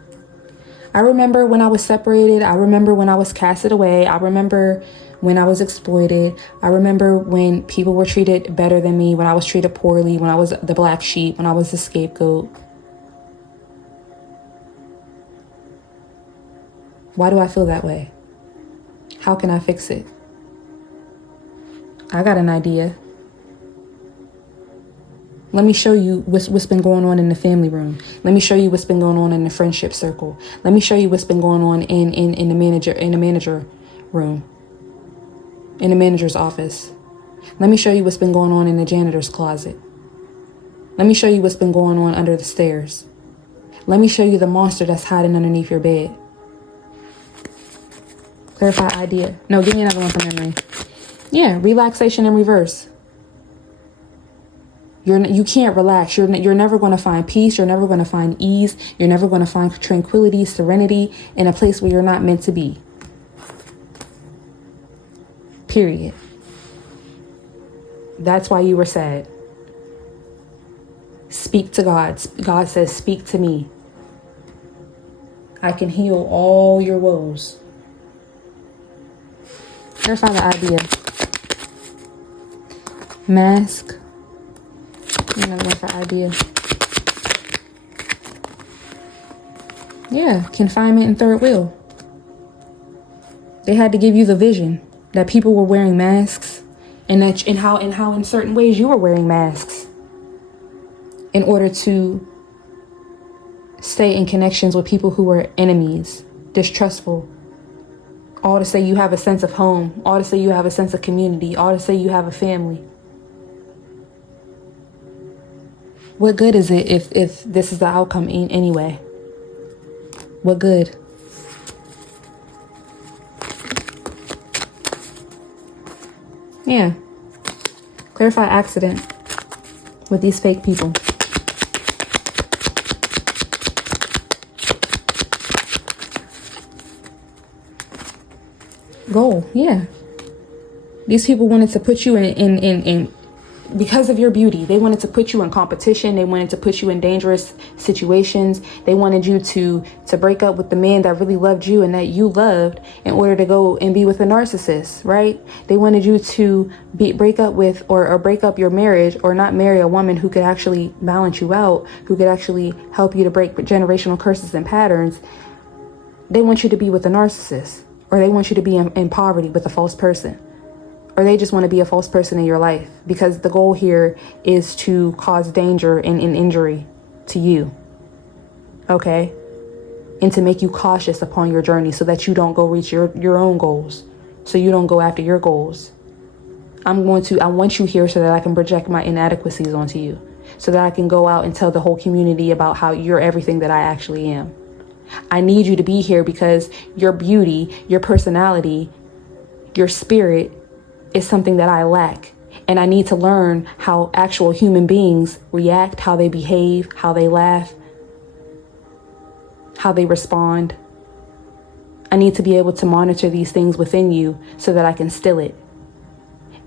I remember when I was separated. I remember when I was casted away. I remember when I was exploited. I remember when people were treated better than me, when I was treated poorly, when I was the black sheep, when I was the scapegoat. Why do I feel that way? How can I fix it? I got an idea. Let me show you what's been going on in the family room. Let me show you what's been going on in the friendship circle. Let me show you what's been going on in the manager room, in the manager's office. Let me show you what's been going on in the janitor's closet. Let me show you what's been going on under the stairs. Let me show you the monster that's hiding underneath your bed. Clarify idea. No, give me another one from memory. Yeah, relaxation in reverse. You can't relax. You're never going to find peace. You're never going to find ease. You're never going to find tranquility, serenity in a place where you're not meant to be. Period. That's why you were sad. Speak to God. God says, speak to me. I can heal all your woes. Clarify the idea. Mask. Another one for idea. Yeah, confinement and third wheel. They had to give you the vision that people were wearing masks, and how in certain ways you were wearing masks in order to stay in connections with people who were enemies, distrustful. All to say you have a sense of home. All to say you have a sense of community. All to say you have a family. What good is it if this is the outcome anyway? What good? Yeah. Clarify accident with these fake people. Goal, yeah. These people wanted to put you in because of your beauty. They wanted to put you in competition. They wanted to put you in dangerous situations. They wanted you to break up with the man that really loved you and that you loved in order to go and be with a narcissist, right? They wanted you to break up with or break up your marriage, or not marry a woman who could actually balance you out, who could actually help you to break generational curses and patterns. They want you to be with a narcissist, or they want you to be in poverty with a false person. Or they just want to be a false person in your life, because the goal here is to cause danger and injury to you. Okay? And to make you cautious upon your journey so that you don't go reach your own goals. So you don't go after your goals. I want you here so that I can project my inadequacies onto you. So that I can go out and tell the whole community about how you're everything that I actually am. I need you to be here because your beauty, your personality, your spirit is something that I lack. And I need to learn how actual human beings react, how they behave, how they laugh, how they respond. I need to be able to monitor these things within you so that I can still it.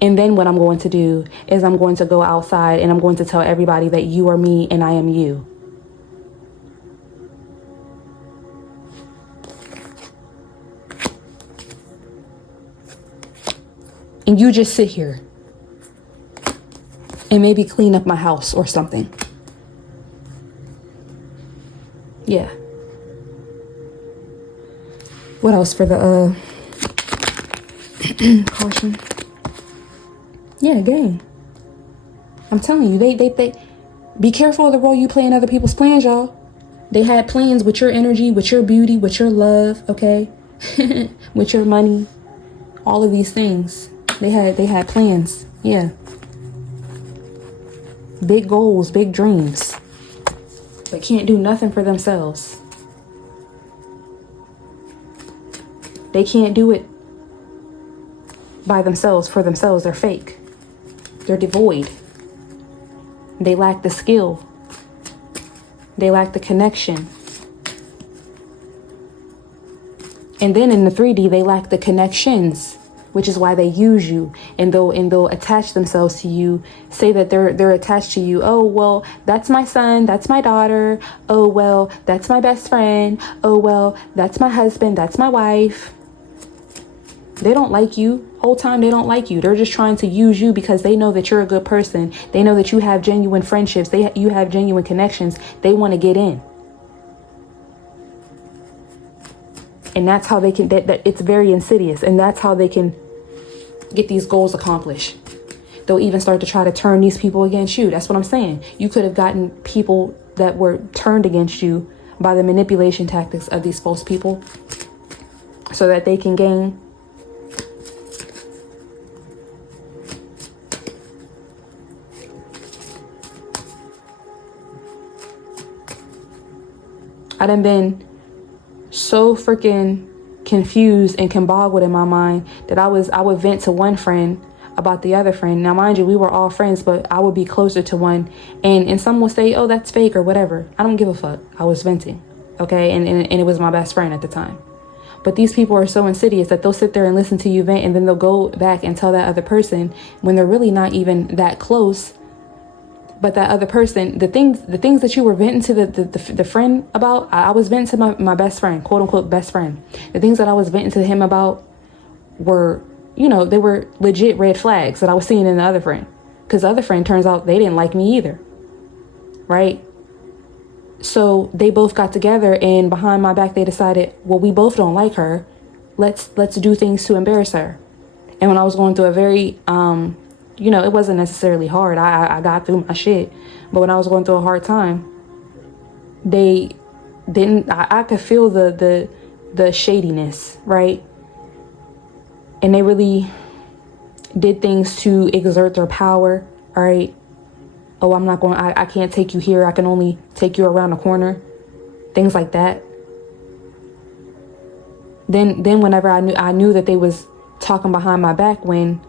And then what I'm going to do is I'm going to go outside and I'm going to tell everybody that you are me and I am you. and you just sit here and maybe clean up my house or something. Yeah. What else for the caution? Yeah, gang. I'm telling you, they be careful of the role you play in other people's plans, y'all. They had plans with your energy, with your beauty, with your love, okay? With your money, all of these things. They had plans. Yeah. Big goals, big dreams. But can't do nothing for themselves. They can't do it by themselves, for themselves. They're fake. They're devoid. They lack the skill. They lack the connection. And then in the 3D, they lack the connections, which is why they use you. And they'll attach themselves to you, say that they're attached to you. Oh, well, that's my son, that's my daughter. Oh, well, that's my best friend. Oh, well, that's my husband, that's my wife. They don't like you. Whole time they don't like you. They're just trying to use you because they know that you're a good person. They know that you have genuine friendships. You have genuine connections. They want to get in. And that's how they can, that it's very insidious. And that's how they can get these goals accomplished. They'll even start to try to turn these people against you. That's what I'm saying. You could have gotten people that were turned against you by the manipulation tactics of these false people so that they can gain I done been so freaking confused and boggled in my mind that I would vent to one friend about the other friend. Now, mind you, we were all friends, but I would be closer to one. And some will say, oh, that's fake or whatever. I don't give a fuck. I was venting. Okay. And it was my best friend at the time. But these people are so insidious that they'll sit there and listen to you vent, and then they'll go back and tell that other person when they're really not even that close. But that other person, the things that you were venting to the friend about, I was venting to my best friend, quote unquote best friend. The things that I was venting to him about were, they were legit red flags that I was seeing in the other friend. Because the other friend, turns out they didn't like me either. Right? So they both got together, and behind my back they decided, well, we both don't like her. Let's do things to embarrass her. And when I was going through a very it wasn't necessarily hard. I got through my shit. But when I was going through a hard time, they didn't, I could feel the shadiness, right? And they really did things to exert their power, all right? Oh, I can't take you here. I can only take you around the corner. Things like that. Then whenever I knew that they was talking behind my back when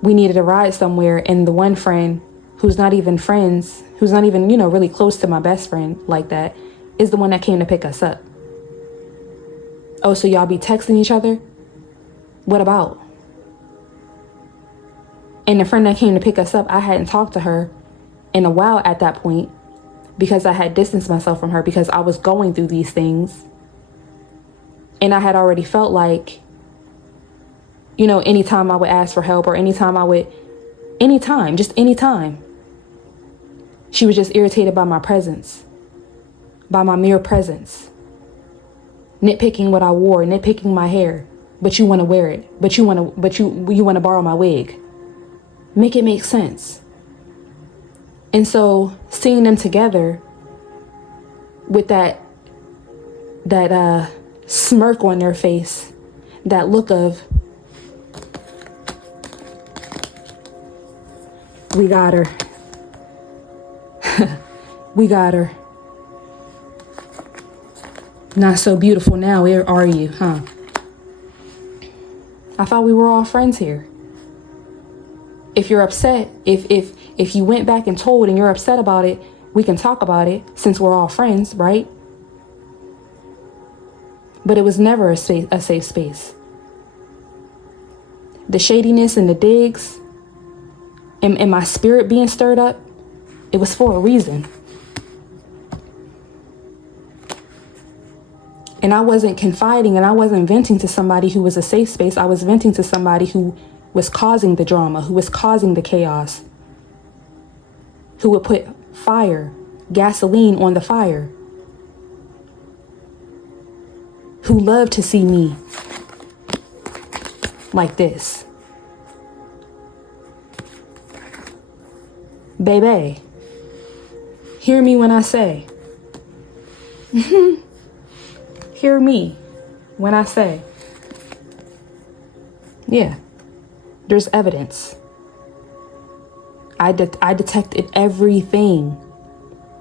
we needed a ride somewhere, and the one friend who's not even friends, who's not even, really close to my best friend like that, is the one that came to pick us up. Oh, so y'all be texting each other? What about? And the friend that came to pick us up, I hadn't talked to her in a while at that point because I had distanced myself from her because I was going through these things. And I had already felt like, anytime I would ask for help or anytime, she was just irritated by my presence, by my mere presence, nitpicking what I wore, nitpicking my hair, but you want to wear it, but you want to borrow my wig. Make it make sense. And so seeing them together with that smirk on their face, that look of, we got her. We got her. Not so beautiful now, where are you, huh? I thought we were all friends here. If you're upset, if you went back and told and you're upset about it, we can talk about it since we're all friends, right? But it was never a safe space. The shadiness and the digs and my spirit being stirred up, it was for a reason. And I wasn't confiding and I wasn't venting to somebody who was a safe space. I was venting to somebody who was causing the drama, who was causing the chaos, who would put gasoline on the fire, who loved to see me like this. Baby, hear me when I say, hear me when I say, yeah, there's evidence. I detected everything.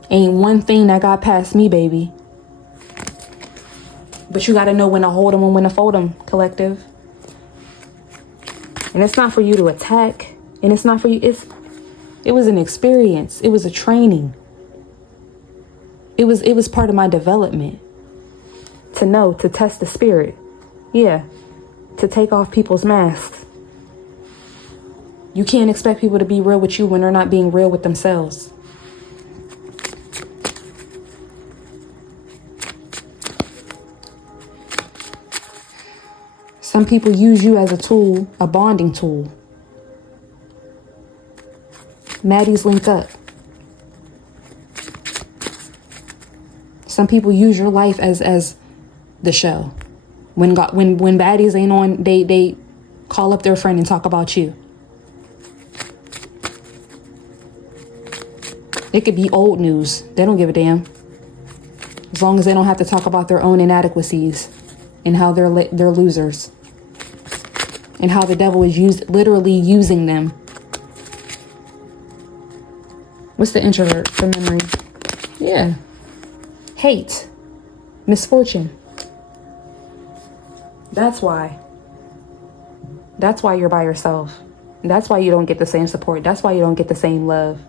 Ain't one thing that got past me, baby. But you got to know when to hold them and when to fold them, collective. And it's not for you to attack. And it's not for you. It was an experience. It was a training. It was part of my development. To know, to test the spirit. Yeah. To take off people's masks. You can't expect people to be real with you when they're not being real with themselves. Some people use you as a tool, a bonding tool. Maddies link up. Some people use your life as the show. When baddies ain't on, they call up their friend and talk about you. It could be old news. They don't give a damn. As long as they don't have to talk about their own inadequacies and how they're losers. And how the devil is literally using them. What's the introvert from memory? Yeah. Hate. Misfortune. That's why. That's why you're by yourself. That's why you don't get the same support. That's why you don't get the same love.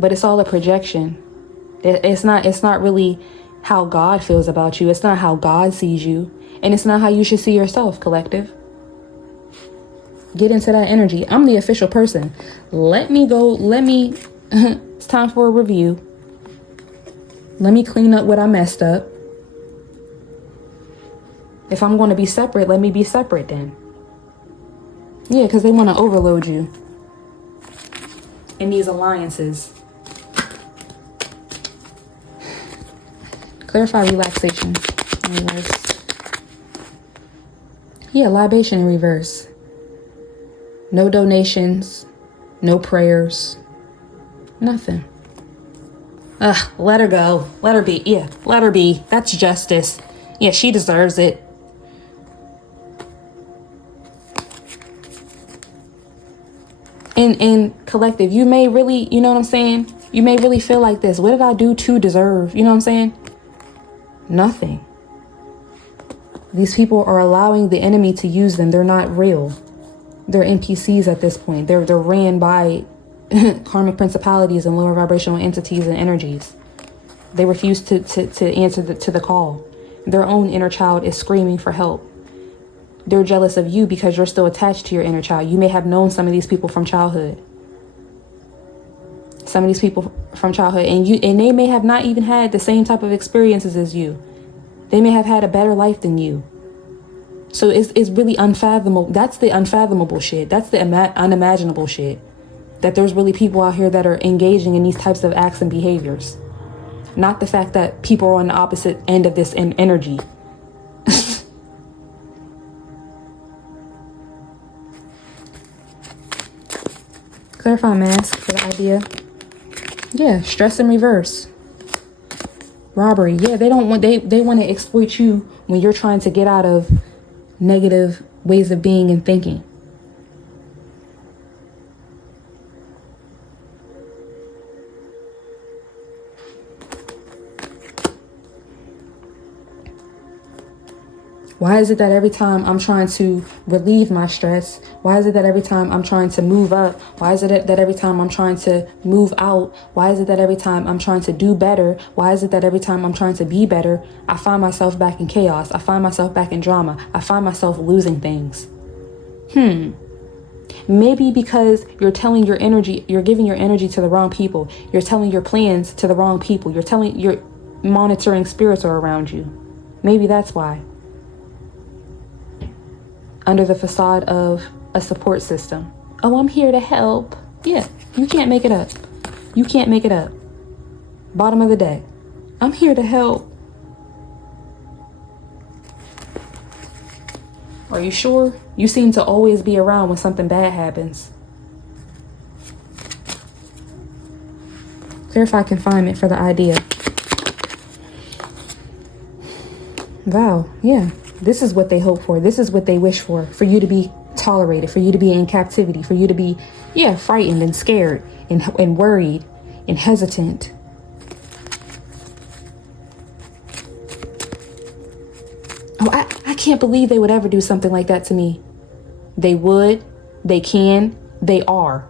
But it's all a projection. It's not really how God feels about you. It's not how God sees you. And it's not how you should see yourself, collective. Get into that energy. I'm the official person. Let me go. It's time for a review. Let me clean up what I messed up. If I'm going to be separate, let me be separate then. Yeah, because they want to overload you in these alliances. Clarify relaxation in reverse. Yeah, libation in reverse. No donations, no prayers, nothing. Let her go. Let her be. Yeah, let her be. That's justice. Yeah, she deserves it. And collective, you may really, you know what I'm saying? You may really feel like this. What did I do to deserve? You know what I'm saying? Nothing. These people are allowing the enemy to use them. They're not real. They're NPCs at this point. They're ran by karmic principalities and lower vibrational entities and energies. They refuse to answer to the call. Their own inner child is screaming for help. They're jealous of you because you're still attached to your inner child. You may have known some of these people from childhood. Some of these people from childhood, and they may have not even had the same type of experiences as you. They may have had a better life than you. So it's really unfathomable. That's the unfathomable shit. That's the unimaginable shit. That there's really people out here that are engaging in these types of acts and behaviors. Not the fact that people are on the opposite end of this energy. Clarify mask for the idea. Yeah, stress in reverse. Robbery. Yeah, they want to exploit you when you're trying to get out of negative ways of being and thinking. Why is it that every time I'm trying to relieve my stress? Why is it that every time I'm trying to move up? Why is it that every time I'm trying to move out? Why is it that every time I'm trying to do better? Why is it that every time I'm trying to be better, I find myself back in chaos? I find myself back in drama. I find myself losing things. Maybe because you're telling your energy, you're giving your energy to the wrong people. You're telling your plans to the wrong people. monitoring spirits are around you. Maybe that's why. Under the facade of a support system. Oh, I'm here to help. Yeah, you can't make it up. You can't make it up. Bottom of the deck. I'm here to help. Are you sure? You seem to always be around when something bad happens. Clarify confinement for the idea. Wow, yeah. This is what they hope for. This is what they wish for you to be tolerated, for you to be in captivity, for you to be, frightened and scared and worried and hesitant. Oh, I can't believe they would ever do something like that to me. They would, they can, they are.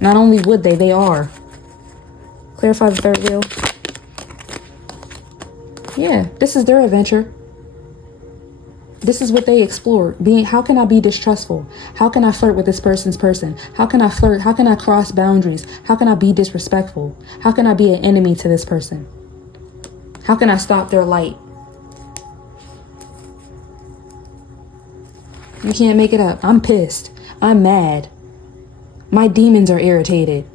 Not only would they are. Clarify the third wheel. Yeah, this is their adventure. This is what they explore. How can I be distrustful? How can I flirt with this person's person? How can I flirt? How can I cross boundaries? How can I be disrespectful? How can I be an enemy to this person? How can I stop their light? You can't make it up. I'm pissed. I'm mad. My demons are irritated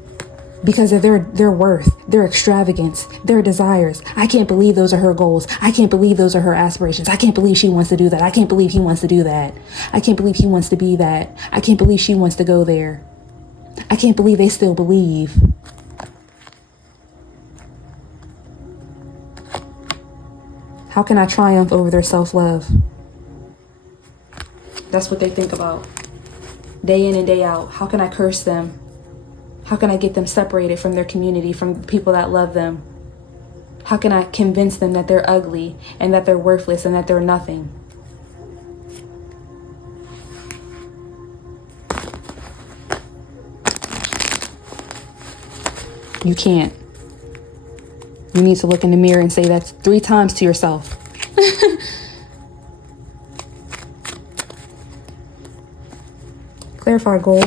because of their worth, their extravagance, their desires. I can't believe those are her goals. I can't believe those are her aspirations. I can't believe she wants to do that. I can't believe he wants to do that. I can't believe he wants to be that. I can't believe she wants to go there. I can't believe they still believe. How can I triumph over their self-love? That's what they think about. Day in and day out. How can I curse them? How can I get them separated from their community, from the people that love them? How can I convince them that they're ugly and that they're worthless and that they're nothing? You can't. You need to look in the mirror and say that 3 times to yourself. Clarify goal.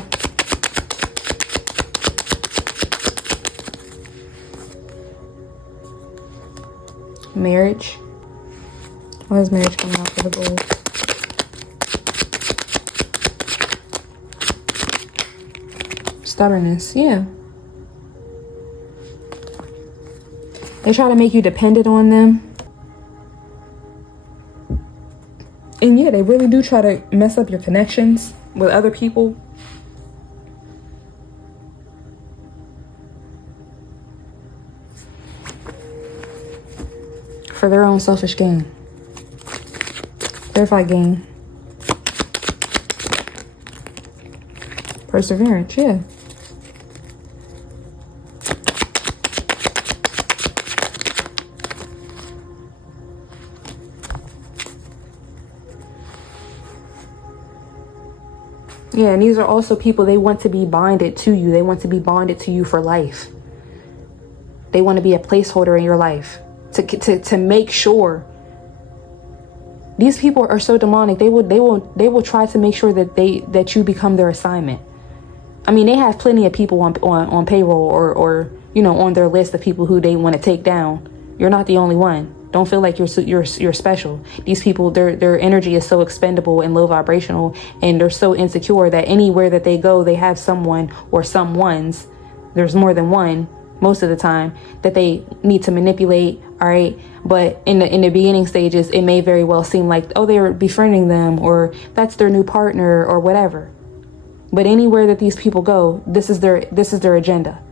Marriage. Why is marriage coming out for the goal? Stubbornness, yeah. They try to make you dependent on them. And yeah, they really do try to mess up your connections with other people. For their own selfish gain. Clarify gain. Perseverance, yeah. Yeah, and these are also people, they want to be bonded to you. They want to be bonded to you for life. They want to be a placeholder in your life to make sure. These people are so demonic. They will try to make sure that you become their assignment. I mean, they have plenty of people on payroll or on their list of people who they want to take down. You're not the only one. Don't feel like you're special. These people, their energy is so expendable and low vibrational, and they're so insecure that anywhere that they go, they have someone or someones. There's more than one most of the time that they need to manipulate. All right, but in the beginning stages, it may very well seem like, oh, they're befriending them, or that's their new partner, or whatever. But anywhere that these people go, this is their agenda.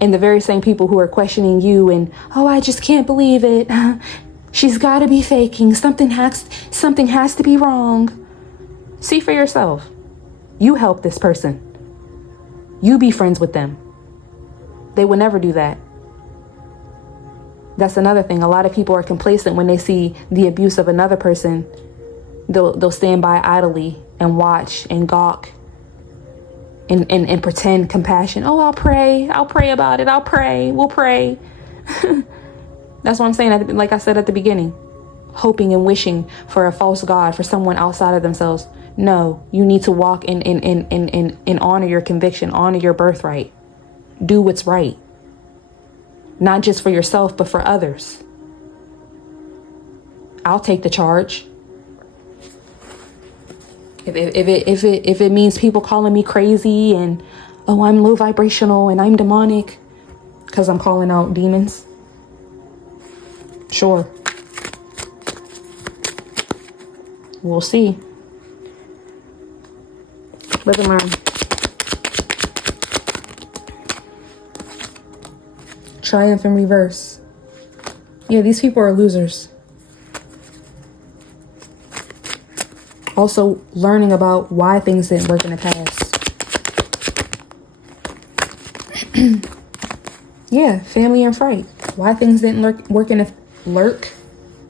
And the very same people who are questioning you and, oh, I just can't believe it. She's got to be faking. Something has to be wrong. See for yourself. You help this person. You be friends with them. They would never do that. That's another thing. A lot of people are complacent when they see the abuse of another person. They'll stand by idly and watch and gawk. And pretend compassion. Oh, I'll pray about it. We'll pray. That's what I'm saying. Like I said at the beginning, hoping and wishing for a false God, for someone outside of themselves. No, you need to walk and honor your conviction, honor your birthright. Do what's right. Not just for yourself, but for others. I'll take the charge. If it means people calling me crazy and, oh, I'm low vibrational and I'm demonic because I'm calling out demons. Sure. We'll see. Live and learn. Triumph in reverse. Yeah, these people are losers. Also, learning about why things didn't work in the past. Yeah, family and fright. Why things didn't work in the lurk?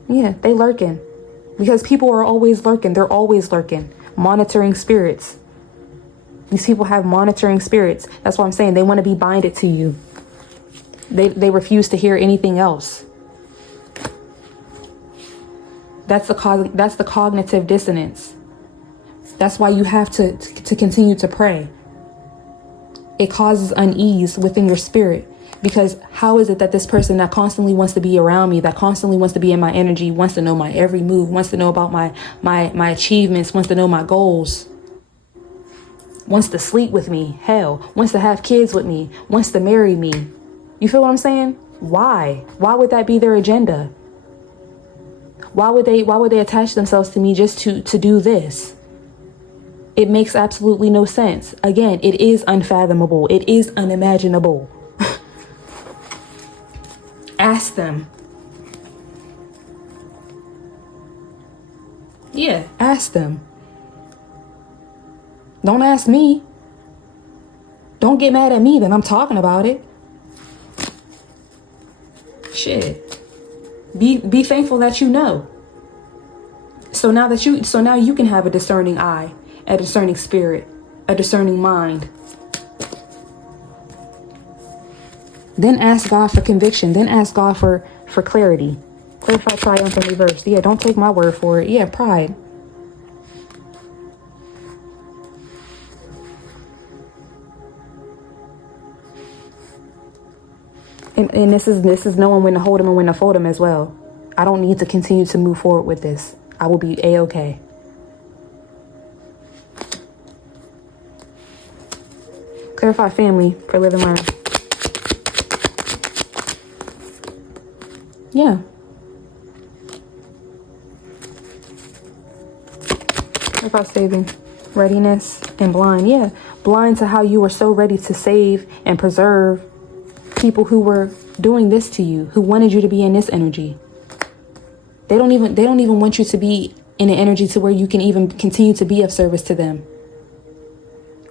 Yeah, they lurking. Because people are always lurking. They're always lurking. Monitoring spirits. These people have monitoring spirits. That's what I'm saying. They want to be binded to you. They refuse to hear anything else. That's the cognitive dissonance. That's why you have to continue to pray. It causes unease within your spirit. Because how is it that this person that constantly wants to be around me, that constantly wants to be in my energy, wants to know my every move, wants to know about my achievements, wants to know my goals, wants to sleep with me, hell, wants to have kids with me, wants to marry me. You feel what I'm saying? Why? Why would that be their agenda? Why would they attach themselves to me just to do this? It makes absolutely no sense. Again, it is unfathomable. It is unimaginable. Ask them. Yeah, ask them. Don't ask me. Don't get mad at me that I'm talking about it. Shit. Be thankful that you know. So now you can have a discerning eye, a discerning spirit, a discerning mind. Then ask God for conviction. Then ask God for clarity. Clarify, triumph, and reverse. Yeah, don't take my word for it. Yeah, pride. And this is knowing when to hold him and when to fold him as well. I don't need to continue to move forward with this. I will be A-okay. Clarify family for live and learn. Yeah. Clarify saving. Readiness and blind. Yeah. Blind to how you were so ready to save and preserve people who were doing this to you, who wanted you to be in this energy. They don't even want you to be in an energy to where you can even continue to be of service to them.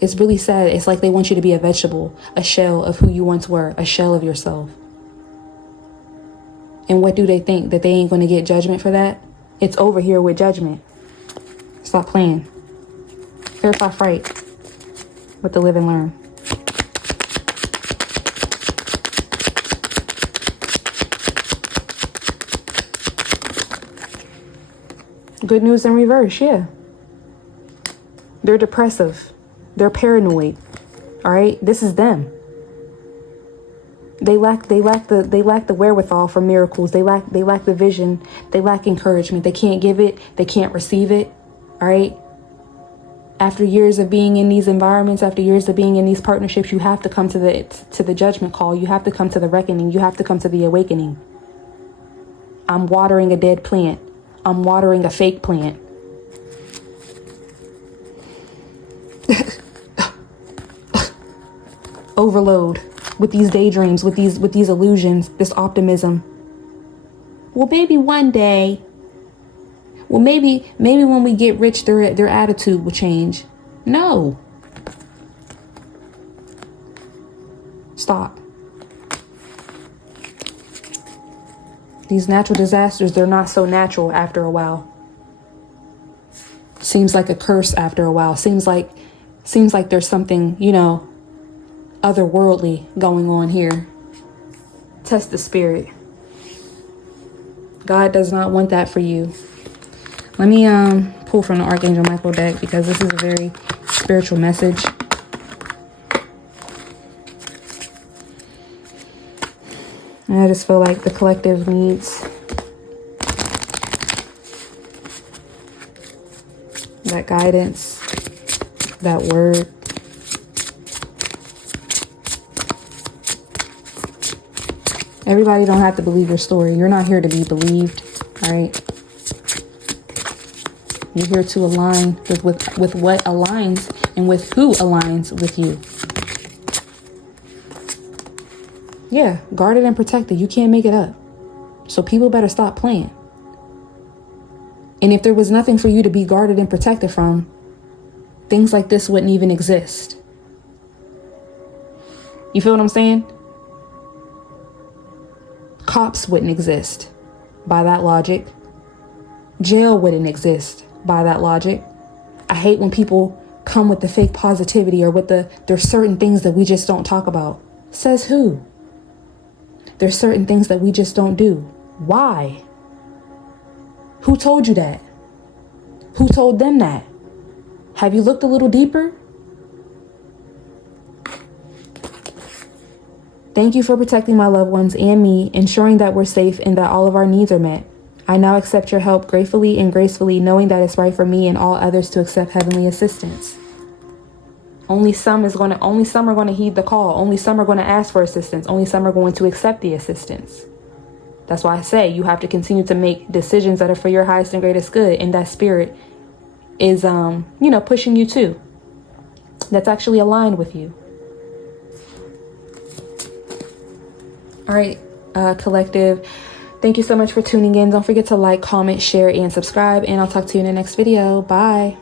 It's really sad. It's like they want you to be a vegetable, a shell of who you once were, a shell of yourself. And what do they think? That they ain't going to get judgment for that? It's over here with judgment. Stop playing. Clarify fright with the live and learn. Good news in reverse, yeah. They're depressive. They're paranoid. All right? This is them. They lack the wherewithal for miracles. They lack the vision. They lack encouragement. They can't give it. They can't receive it. All right? After years of being in these environments, after years of being in these partnerships, you have to come to the judgment call. You have to come to the reckoning. You have to come to the awakening. I'm watering a dead plant. I'm watering a fake plant. Overload with these daydreams, with these illusions, this optimism. Well, maybe one day. Well, maybe when we get rich, their attitude will change. No. Stop. These natural disasters, they're not so natural after a while. Seems like a curse after a while. Seems like there's something, otherworldly going on here. Test the spirit. God does not want that for you. Let me pull from the Archangel Michael deck because this is a very spiritual message. And I just feel like the collective needs that guidance, that word. Everybody don't have to believe your story. You're not here to be believed, all right? You're here to align with what aligns and with who aligns with you. Yeah, guarded and protected. You can't make it up. So people better stop playing. And if there was nothing for you to be guarded and protected from, things like this wouldn't even exist. You feel what I'm saying? Cops wouldn't exist by that logic. Jail wouldn't exist by that logic. I hate when people come with the fake positivity or with there's certain things that we just don't talk about. Says who? There's certain things that we just don't do. Why? Who told you that? Who told them that? Have you looked a little deeper? Thank you for protecting my loved ones and me, ensuring that we're safe and that all of our needs are met. I now accept your help gratefully and gracefully, knowing that it's right for me and all others to accept heavenly assistance. Only some are going to heed the call. Only some are going to ask for assistance. Only some are going to accept the assistance. That's why I say you have to continue to make decisions that are for your highest and greatest good. And that spirit is, pushing you to. That's actually aligned with you. All right, collective. Thank you so much for tuning in. Don't forget to like, comment, share, and subscribe. And I'll talk to you in the next video. Bye.